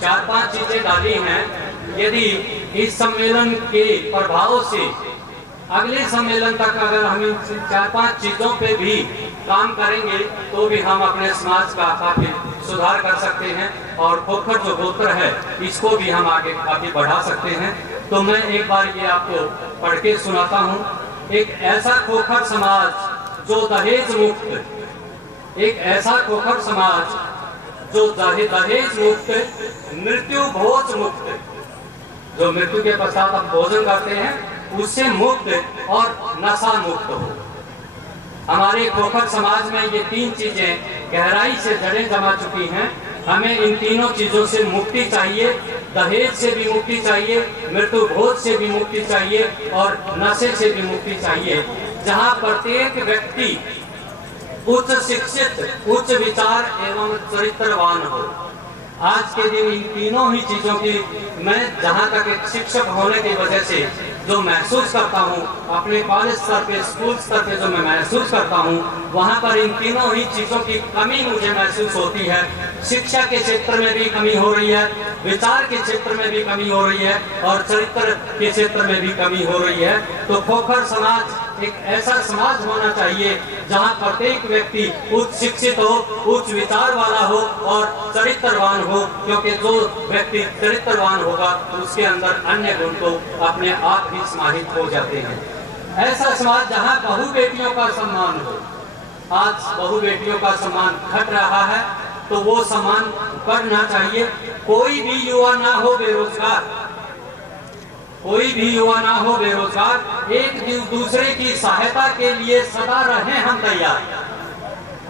4-5 चीजें डाली हैं। यदि इस सम्मेलन के प्रभाव से अगले सम्मेलन तक अगर हम इन 4-5 चीजों पे भी काम करेंगे तो भी हम अपने समाज का काफी सुधार कर सकते हैं और खोखर जो गोत्र है इसको भी हम आगे काफी बढ़ा सकते हैं। तो मैं एक बार ये आपको पढ़ के सुनाता हूँ। एक ऐसा खोखर समाज जो दहेज मुक्त, एक ऐसा खोखर समाज जो दहेज मुक्त, मृत्यु भोज मुक्त, जो मृत्यु के पश्चात हम भोजन करते हैं उससे मुक्त और नशा मुक्त हो। हमारे खोखर समाज में ये 3 चीजें गहराई से जड़ें जमा चुकी हैं। हमें इन तीनों चीजों से मुक्ति चाहिए। दहेज से भी मुक्ति चाहिए, मृत्यु भोज से भी मुक्ति चाहिए और नशे से भी मुक्ति चाहिए। जहाँ प्रत्येक व्यक्ति उच्च शिक्षित, उच्च विचार एवं चरित्रवान हो। आज के दिन इन तीनों ही चीजों की मैं जहाँ तक एक शिक्षक होने की वजह से जो महसूस करता हूँ, अपने कॉलेज स्तर पे, स्कूल स्तर पे जो मैं महसूस करता हूँ, वहाँ पर इन तीनों ही चीजों की कमी मुझे महसूस होती है। शिक्षा के क्षेत्र में भी कमी हो रही है, विचार के क्षेत्र में भी कमी हो रही है और चरित्र के क्षेत्र में भी कमी हो रही है। तो खोखर समाज एक ऐसा समाज होना चाहिए जहाँ प्रत्येक व्यक्ति उच्च शिक्षित हो, उच्च विचार वाला हो और चरित्रवान हो, क्योंकि जो व्यक्ति चरित्रवान होगा उसके अंदर अन्य गुण तो अपने आप ही समाहित हो जाते हैं। ऐसा समाज जहाँ बहु बेटियों का सम्मान हो। आज बहु बेटियों का सम्मान घट रहा है तो वो सम्मान करना चाहिए। कोई भी युवा ना हो बेरोजगार, कोई भी युवा ना हो बेरोजगार। एक दूसरे की सहायता के लिए सदा रहें हम तैयार।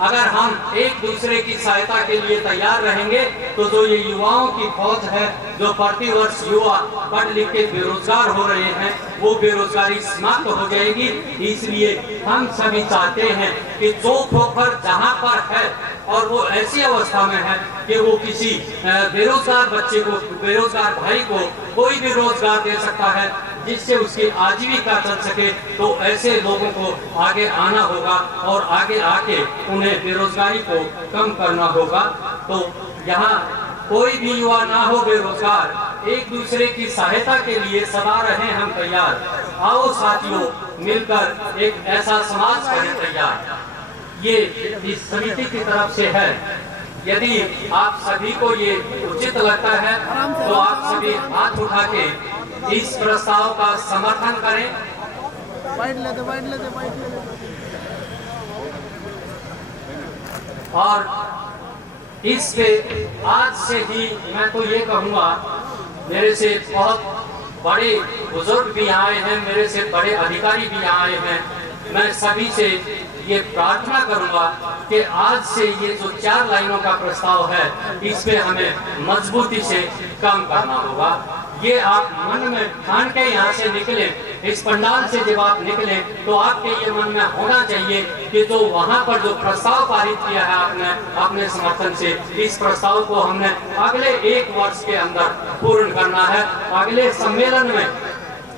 अगर हम एक दूसरे की सहायता के लिए तैयार रहेंगे तो जो ये युवाओं की फौज है, जो प्रतिवर्ष युवा पढ़ लिख के बेरोजगार हो रहे हैं, वो बेरोजगारी समाप्त हो जाएगी। इसलिए हम सभी चाहते हैं कि जो खोखर जहाँ पर है और वो ऐसी अवस्था में है कि वो किसी बेरोजगार बच्चे को, बेरोजगार भाई को कोई भी रोजगार दे सकता है जिससे उसकी आजीविका चल सके, तो ऐसे लोगों को आगे आना होगा और आगे आके उन्हें बेरोजगारी को कम करना होगा। तो यहाँ कोई भी युवा ना हो बेरोजगार, एक दूसरे की सहायता के लिए सदा रहें हम तैयार। आओ साथियों मिलकर एक ऐसा समाज करें तैयार। ये इस समिति की तरफ से है। यदि आप सभी को ये उचित लगता है तो आप सभी हाथ उठा के इस प्रस्ताव का समर्थन करें। और इस पे आज से ही मैं तो ये कहूँगा, मेरे से बहुत बड़े बुजुर्ग भी आए हैं, मेरे से बड़े अधिकारी भी आए हैं, मैं सभी से ये प्रार्थना करूंगा कि आज से ये जो 4 लाइनों का प्रस्ताव है, इस पे हमें मजबूती से काम करना होगा। ये आप मन में ठान के यहाँ से निकले, इस पंडाल से जब आप निकले तो आपके ये मन में होना चाहिए कि जो वहाँ पर जो प्रस्ताव पारित किया है आपने अपने समर्थन से, इस प्रस्ताव को हमने अगले 1 वर्ष के अंदर पूर्ण करना है। अगले सम्मेलन में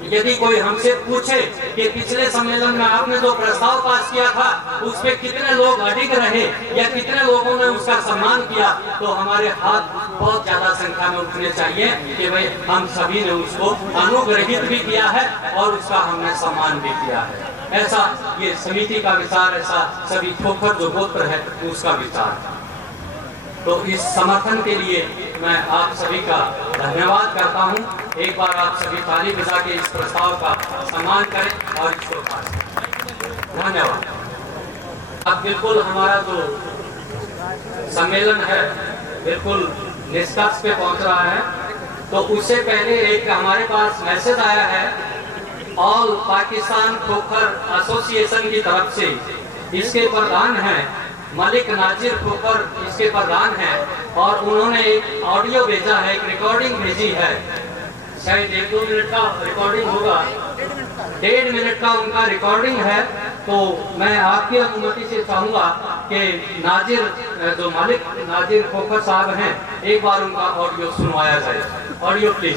यदि कोई हमसे पूछे कि पिछले सम्मेलन में आपने जो प्रस्ताव पास किया था उस पे कितने लोग अडिग रहे या कितने लोगों ने उसका सम्मान किया, तो हमारे हाथ बहुत ज्यादा संख्या में उठने चाहिए कि भाई हम सभी ने उसको अनुग्रहित भी किया है और उसका हमने सम्मान भी किया है। ऐसा ये समिति का विचार, ऐसा सभी ठोकर जो गोत्र है उसका विचार। तो इस समर्थन के लिए मैं आप सभी का धन्यवाद करता हूं। एक बार आप सभी ताली बजा के इस प्रस्ताव का सम्मान करें और इसको पास करें। धन्यवाद। अब बिल्कुल हमारा जो सम्मेलन है बिल्कुल निष्कर्ष पे पहुंच रहा है, तो उससे पहले एक हमारे पास मैसेज आया है ऑल पाकिस्तान खोखर एसोसिएशन की तरफ से। इसके प्रधान हैं मलिक नाजिर खोखर, इसके प्रधान हैं, और उन्होंने एक ऑडियो भेजा है, एक रिकॉर्डिंग भेजी है, शायद 1-2 मिनट का रिकॉर्डिंग होगा, 1.5 मिनट का उनका रिकॉर्डिंग है। तो मैं आपकी अनुमति से चाहूंगा कि नाजिर जो मलिक नाजिर खोखर साहब हैं, एक बार उनका ऑडियो सुनवाया जाए। Audio please.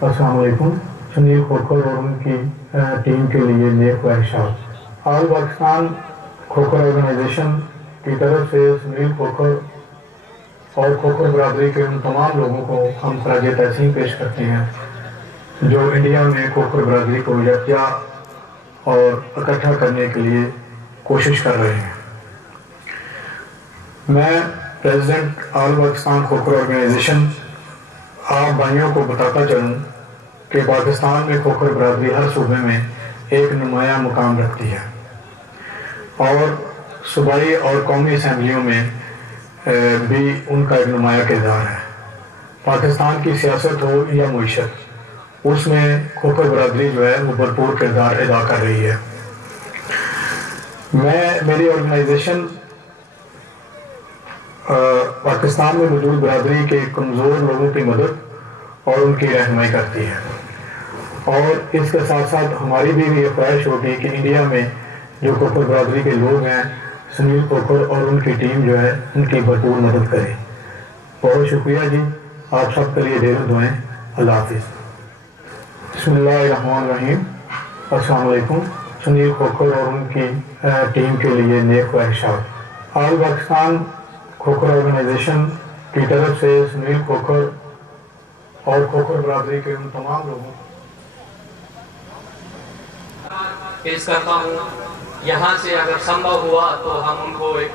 अस्सलाम वालेकुम। सुनील खोखर और उनकी टीम के लिए नेक ख्वाहिशात। ऑल पाकिस्तान खोखर ऑर्गेनाइजेशन की तरफ से सुनील खोखर और खोखर बरादरी के उन तमाम लोगों को हम खराज तहसीन पेश करते हैं जो इंडिया में खोखर बरादरी को यकजा और इकट्ठा करने के लिए कोशिश कर रहे हैं। मैं president all Pakistan Khokhar organisation आप भाइयों को बताता चलूँ कि पाकिस्तान में खोखर बरादरी हर सूबे में एक नुमाया मुकाम रखती है और सूबाई और कौमी असम्बलियों में भी उनका एक नुमाया किरदार है। पाकिस्तान की सियासत हो या मुईशत, उसमें खोखर बरादरी जो है वो भरपूर किरदार अदा कर रही है। मेरी ऑर्गेनाइजेशन पाकिस्तान में मौजूद बरादरी के कमज़ोर लोगों की मदद और उनकी रहनुमाई करती है, और इसके साथ साथ हमारी भी ये ख्वाहिश होगी कि इंडिया में जो खोखर बरादरी के लोग हैं, सुनील खोखर और उनकी टीम जो है उनकी भरपूर मदद करे। बहुत शुक्रिया जी, आप सब के लिए ढेरों दुआएं। अल्लाह हाफिज़। बिस्मिल्लाहिर्रहमानिर्रहीम। अस्सलाम वालेकुम। सुनील खोखर और उनकी टीम के लिए नेक ख्वाहिशात। ऑल पाकिस्तान खोखर ऑर्गेनाइजेशन की तरफ से सुनील खोखर और खोखर बरादरी के उन तमाम लोगों पेश करता हूँ। यहाँ से अगर संभव हुआ तो हम उनको एक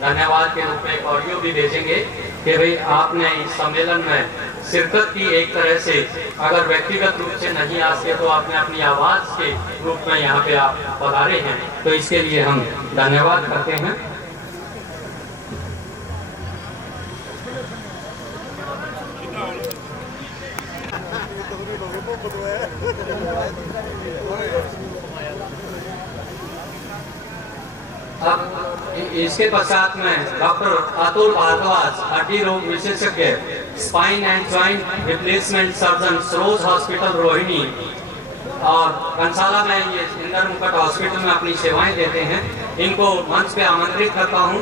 धन्यवाद के रूप में एक ऑडियो भी भेजेंगे कि भाई आपने इस सम्मेलन में शिरकत की। एक तरह से अगर व्यक्तिगत रूप से नहीं आ सके तो आपने अपनी आवाज़ के रूप में यहाँ पे आप पधारे हैं, तो इसके लिए हम धन्यवाद करते हैं। अब इसके पश्चात में डॉक्टर अतुल भारद्वाज, हड्डी रोग विशेषज्ञ, spine and joint replacement surgeon, Saroj hospital Rohini और कंसाला में ये इंदर मुकट हॉस्पिटल में अपनी सेवाएं देते हैं, इनको मंच पे आमंत्रित करता हूं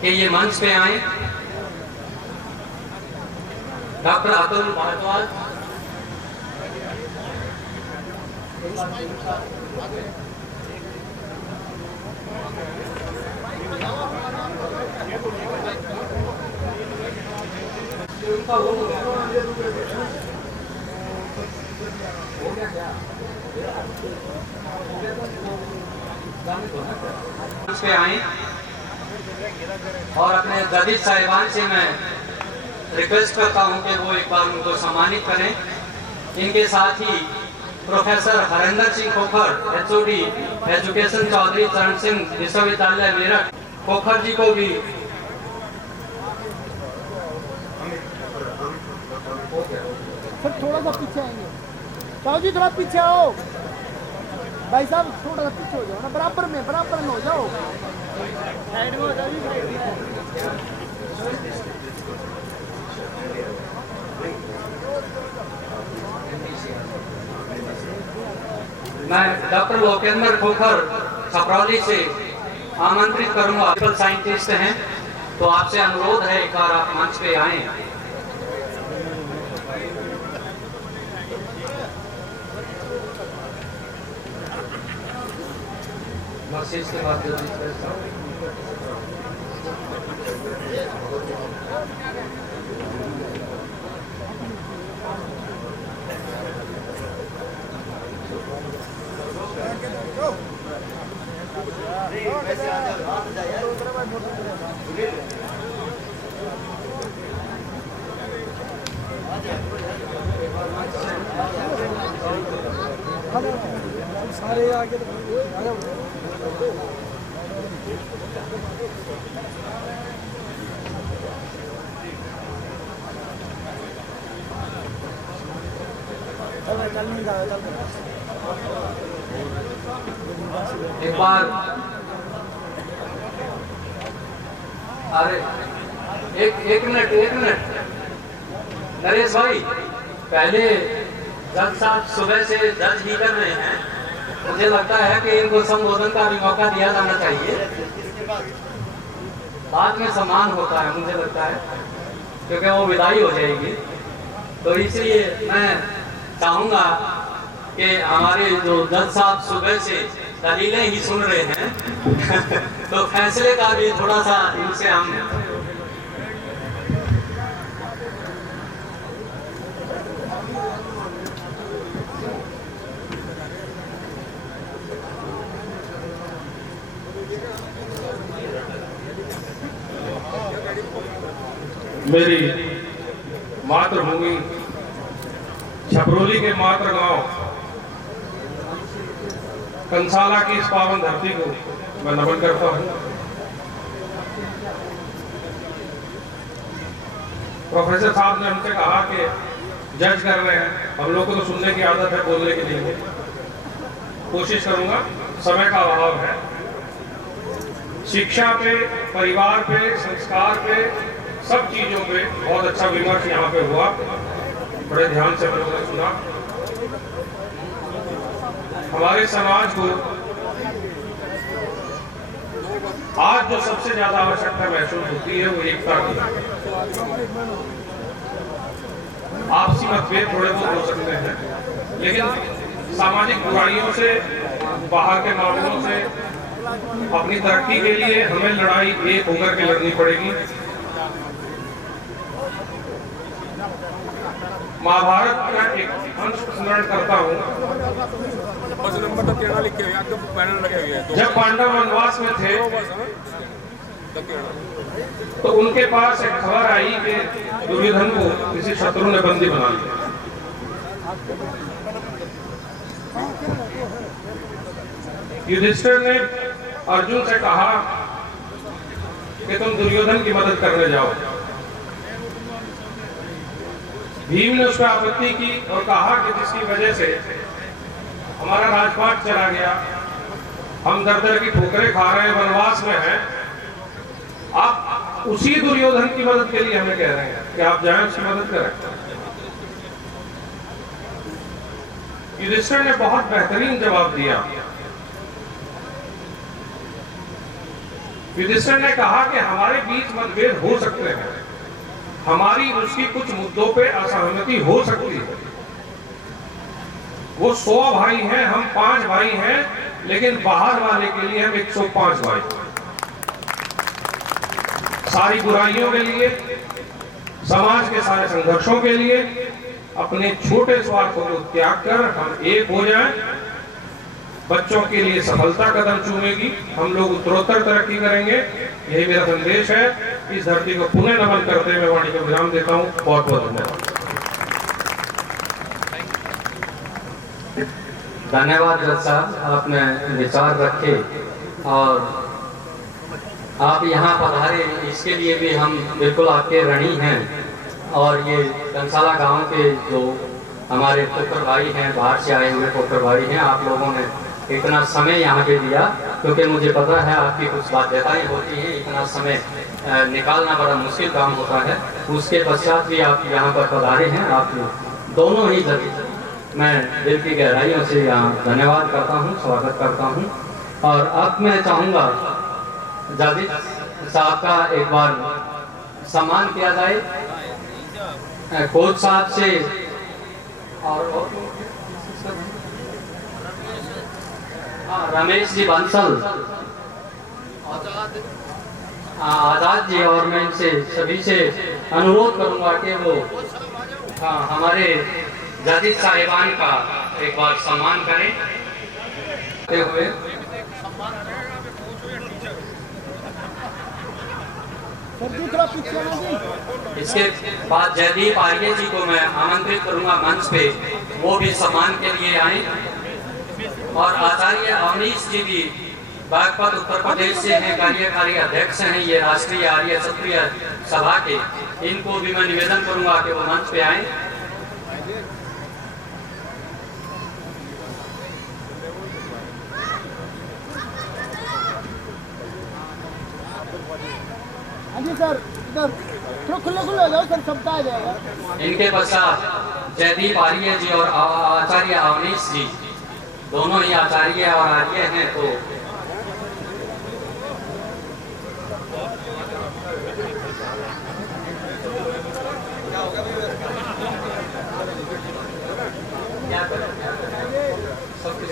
कि ये मंच पे आए। डॉक्टर अतुल भारद्वाज। पे आए और अपने जदीद साहिबान से मैं रिक्वेस्ट करता हूं कि वो एक बार उनको सम्मानित करें। इनके साथ ही professor Harendra Singh Khokhar, HOD education, Chaudhary Charan Singh विश्वविद्यालय मेरठ, खोखर जी को भी सर थोड़ा सा पीछे आएंगे। चलो जी थोड़ा पीछे आओ भाई साहब, थोड़ा सा पीछे हो जाओ ना, बराबर में हो जाओ। साइड में हो जाओ जी, साइड में। मैं डॉक्टर लोकेंद्र खोखर छपरौली से आमंत्रित करूंगा। साइंटिस्ट हैं, तो आपसे अनुरोध है एक बार आप मंच पे आए। बस इसके बाद सारे आगे एक बार अरे एक मिनट नरेश भाई, पहले जज साहब सुबह से जज ही कर रहे हैं, मुझे लगता है कि इनको संबोधन का भी मौका दिया जाना चाहिए। बाद में सम्मान होता है मुझे लगता है, क्योंकि वो विदाई हो जाएगी। तो इसलिए मैं चाहूंगा कि हमारे जो जज साहब सुबह से दलीलें ही सुन रहे हैं तो फैसले का भी थोड़ा सा इनसे हम मेरी मातृभूमि छपरोली के मातृ गांव कंसाला की इस पावन धरती को मैं नमन करता हूं। प्रोफेसर साहब ने हमसे कहा कि जज कर रहे हैं, हम लोग को तो सुनने की आदत है, बोलने के लिए कोशिश करूंगा, समय का अभाव है। शिक्षा पे, परिवार पे, संस्कार पे, सब चीजों पे बहुत अच्छा विमर्श यहाँ पे हुआ, बड़े ध्यान से हम लोगों ने सुना। हमारे समाज को आज जो सबसे ज्यादा आवश्यकता महसूस होती है वो एकता की। आपसी मतभेद थोड़े बहुत हो सकते हैं, लेकिन सामाजिक बुराइयों से, बाहर के मामलों से अपनी तरक्की के लिए हमें लड़ाई एक होकर के लड़नी पड़ेगी। महाभारत का एक अंश स्मरण करता हूँ। जब पांडव वनवास में थे तो उनके पास एक खबर आई कि दुर्योधन को किसी शत्रु ने बंदी बना लिया। युधिष्ठिर ने अर्जुन से कहा कि तुम दुर्योधन की मदद करने जाओ। भीम ने उस पर आपत्ति की और कहा कि जिसकी वजह से हमारा राजपाट चला गया, हम दर दर की ठोकरें खा रहे हैं, वनवास में हैं, आप उसी दुर्योधन की मदद के लिए हमें कह रहे हैं कि आप जाएं उसकी मदद करें। युधिष्ठिर ने बहुत बेहतरीन जवाब दिया। युधिष्ठिर ने कहा कि हमारे बीच मतभेद हो सकते हैं, हमारी उसकी कुछ मुद्दों पे असहमति हो सकती है। वो 100 भाई हैं, हम 5 भाई हैं, लेकिन बाहर वाले के लिए हम 105 भाई। सारी बुराइयों के लिए, समाज के सारे संघर्षों के लिए अपने छोटे स्वार्थों को त्याग कर हम एक हो जाएं। बच्चों के लिए सफलता कदम चूमेगी, हम लोग उत्तरोत्तर तरक्की करेंगे, यही मेरा संदेश है। इस धरती को पुनः नमन करते हुए वाणी को विराम देता हूँ। बहुत बहुत धन्यवाद। धन्यवाद जज साहब, आपने विचार रखे और आप यहाँ पधारे, इसके लिए भी हम बिल्कुल आपके ऋणी हैं। और ये कंसाला गांव के जो हमारे पोखर भाई हैं, बाहर से आए हुए पोखर भाई हैं, आप लोगों ने इतना समय यहाँ पे दिया, क्योंकि मुझे पता है आपकी कुछ बाध्यताएं होती हैं, इतना समय निकालना बड़ा मुश्किल काम होता है। उसके पश्चात भी आप यहाँ पर पधारे हैं, आप दोनों ही मैं दिल की गहराइयों से यहाँ धन्यवाद करता हूँ, स्वागत करता हूँ। और अब मैं चाहूँगा जावेद साहब का एक बार सम्मान किया जाए, कोच साहब से और रमेश जी बंसल, आजाद जी, और मैं इनसे सभी से अनुरोध करूंगा कि वो हमारे जाजिद साहिबान का एक बार सम्मान करें हुए। इसके बाद जयदीप आर्य जी को मैं आमंत्रित करूंगा मंच पे, वो भी सम्मान के लिए आए। और आचार्य अवनीश जी भी बागपत उत्तर प्रदेश से हैं, कार्यकारी अध्यक्ष हैं ये राष्ट्रीय आर्य क्षत्रिय सभा के, इनको भी मैं निवेदन करूंगा कि वो मंच पे आए। जी सर, इधर थोड़ा खुले हो जाओ सर, सबका आ जाएगा। इनके पश्चात जयदीप आर्य जी और आचार्य अवनीश जी, दोनों ही आचार्य और आर्य हैं, तो क्या करें सब कुछ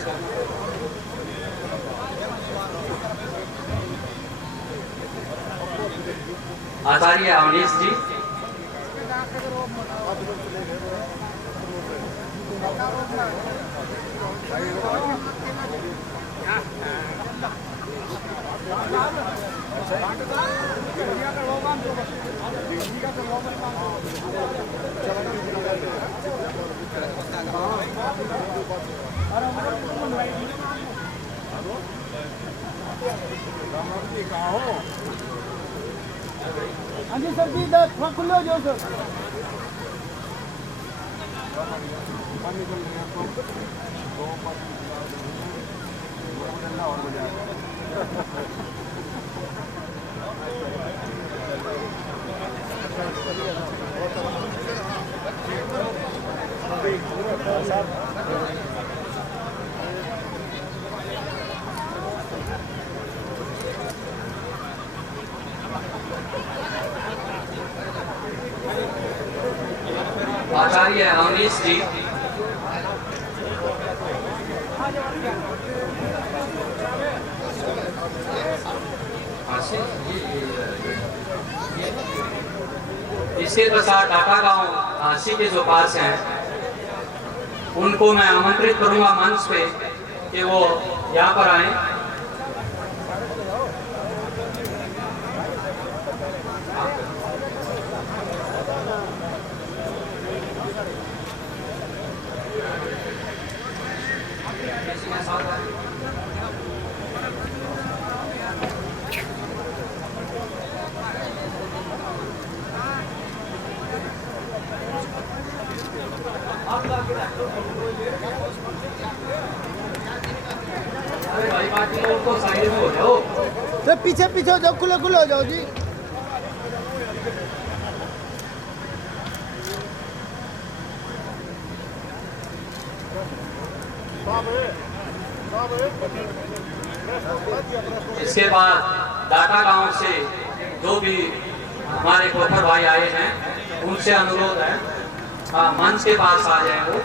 आचार्य अवनीश जी, हाँ जी सर जी, इधर थोड़ा खुले हो जाओ सर। आचार्य अवनीश जी, इसके पश्चात टाटा गांव झांसी के जो पास हैं, उनको मैं आमंत्रित करूंगा मंच पे कि वो यहाँ पर आए। अरे भाई बाकी लोग तो साइड में हो जाओ, तो पीछे हो जाओ, खुले हो जाओ जी। इसके बाद डाटा गांव से जो भी हमारे पोखर भाई आए हैं, उनसे अनुरोध है मंच के पास आ जाए वो।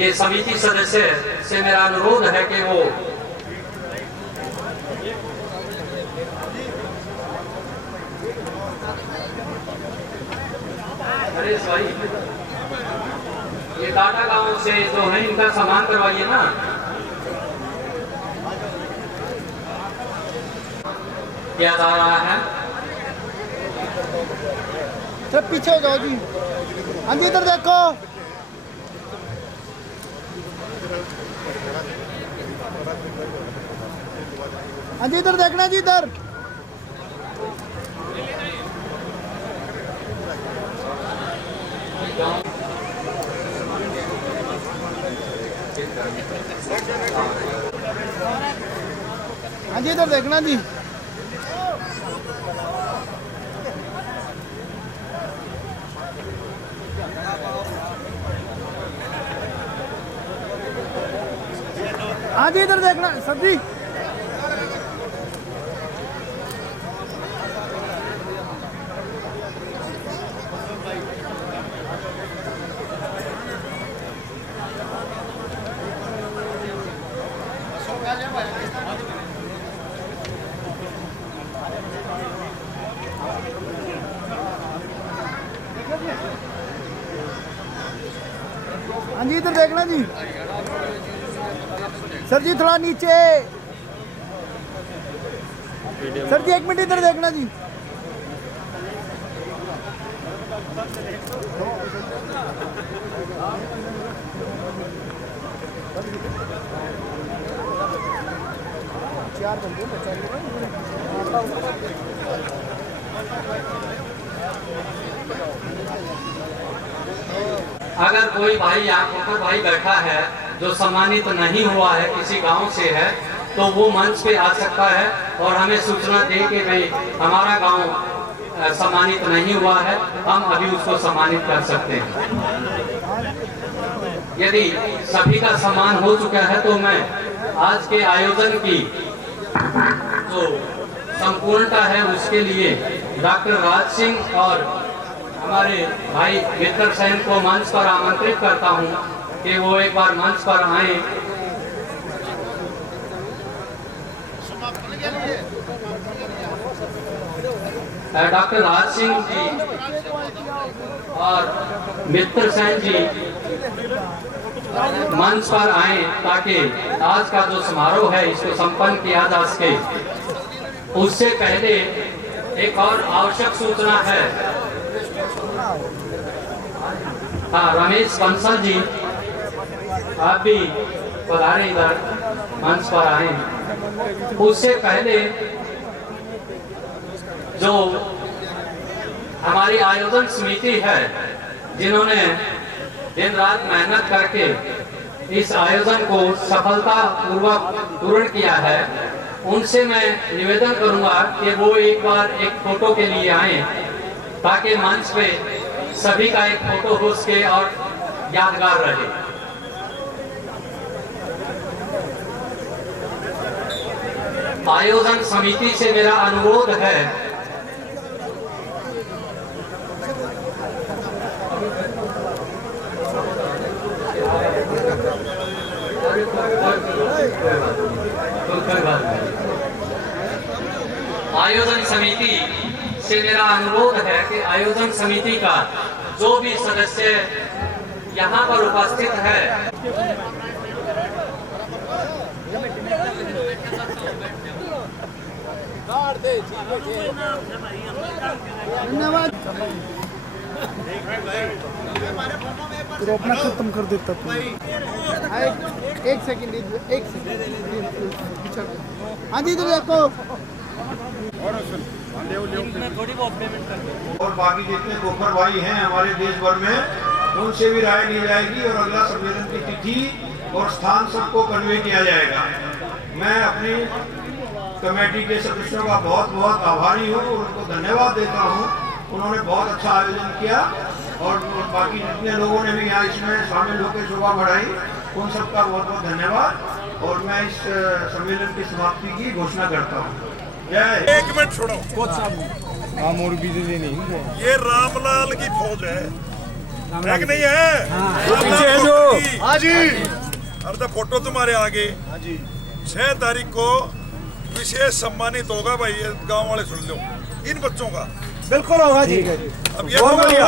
ये समिति सदस्य से मेरा अनुरोध है कि वो नरेश भाई, ये डाटा गांव से जो है इनका सामान करवाइए ना। किया जा रहा है, सर पीछे हो जाओ जी। हाँ जी, इधर देखो। हाँ जी इधर देखना जी इधर। हाँ जी इधर देखना जी। हाँ जी इधर देखना सर जी। हाँ जी इधर देखना जी। सर जी थोड़ा नीचे। सर जी 1 मिनट इधर देखना जी। अगर कोई भाई यहाँ खोखर भाई बैठा है जो सम्मानित नहीं हुआ है, किसी गांव से है, तो वो मंच पे आ सकता है और हमें सूचना दे के भाई हमारा गांव सम्मानित नहीं हुआ है, हम अभी उसको सम्मानित कर सकते हैं। यदि सभी का सम्मान हो चुका है तो मैं आज के आयोजन की जो संपूर्णता है उसके लिए डॉक्टर राज सिंह और हमारे भाई मित्र सेन को मंच पर आमंत्रित करता हूं कि वो एक बार मंच पर आए। डॉक्टर राज सिंह जी और मित्र सेन जी मंच पर आए ताकि आज का जो समारोह है इसको संपन्न किया जा सके। उससे पहले एक और आवश्यक सूचना है। हाँ, रमेश बंसल जी आप भी पधारे इधर मंच पर आए। उससे पहले जो हमारी आयोजन समिति है जिन्होंने दिन रात मेहनत करके इस आयोजन को सफलता पूर्वक पूर्ण किया है, उनसे मैं निवेदन करूंगा कि वो एक बार एक फोटो के लिए आए ताकि मंच पे सभी का एक फोटो हो सके और यादगार रहे। आयोजन समिति से मेरा अनुरोध है आयोजन समिति से मेरा अनुरोध है कि आयोजन समिति का जो भी सदस्य यहाँ पर उपस्थित है धन्यवाद। तो अपना खत्म कर देता तू। एक सेकंड हाँ जी इधर देखो। और बाकी जितने खोखर भाई हैं हमारे देश भर में, उनसे भी राय ली जाएगी और अगला सम्मेलन की तिथि और स्थान सबको कन्वे किया जाएगा। मैं अपनी कमेटी के सदस्यों का बहुत बहुत आभारी हूँ और उनको धन्यवाद देता हूँ। उन्होंने बहुत अच्छा आयोजन किया और बाकी जितने लोगों ने भी यहाँ इसमें शामिल होकर शोभा बढ़ाई, उन सबका बहुत बहुत धन्यवाद। और मैं इस सम्मेलन की समाप्ति की घोषणा करता हूँ। जय। 1 मिनट छोड़ो। और बिजली नहीं, ये रामलाल की फौज है कि नहीं है? हाँ जी। अरे फोटो तुम्हारे आगे 6 तारीख को विशेष सम्मानित होगा भाई, ये गांव वाले सुन लो, इन बच्चों का बिल्कुल होगा जी। अब ये तो बढ़िया।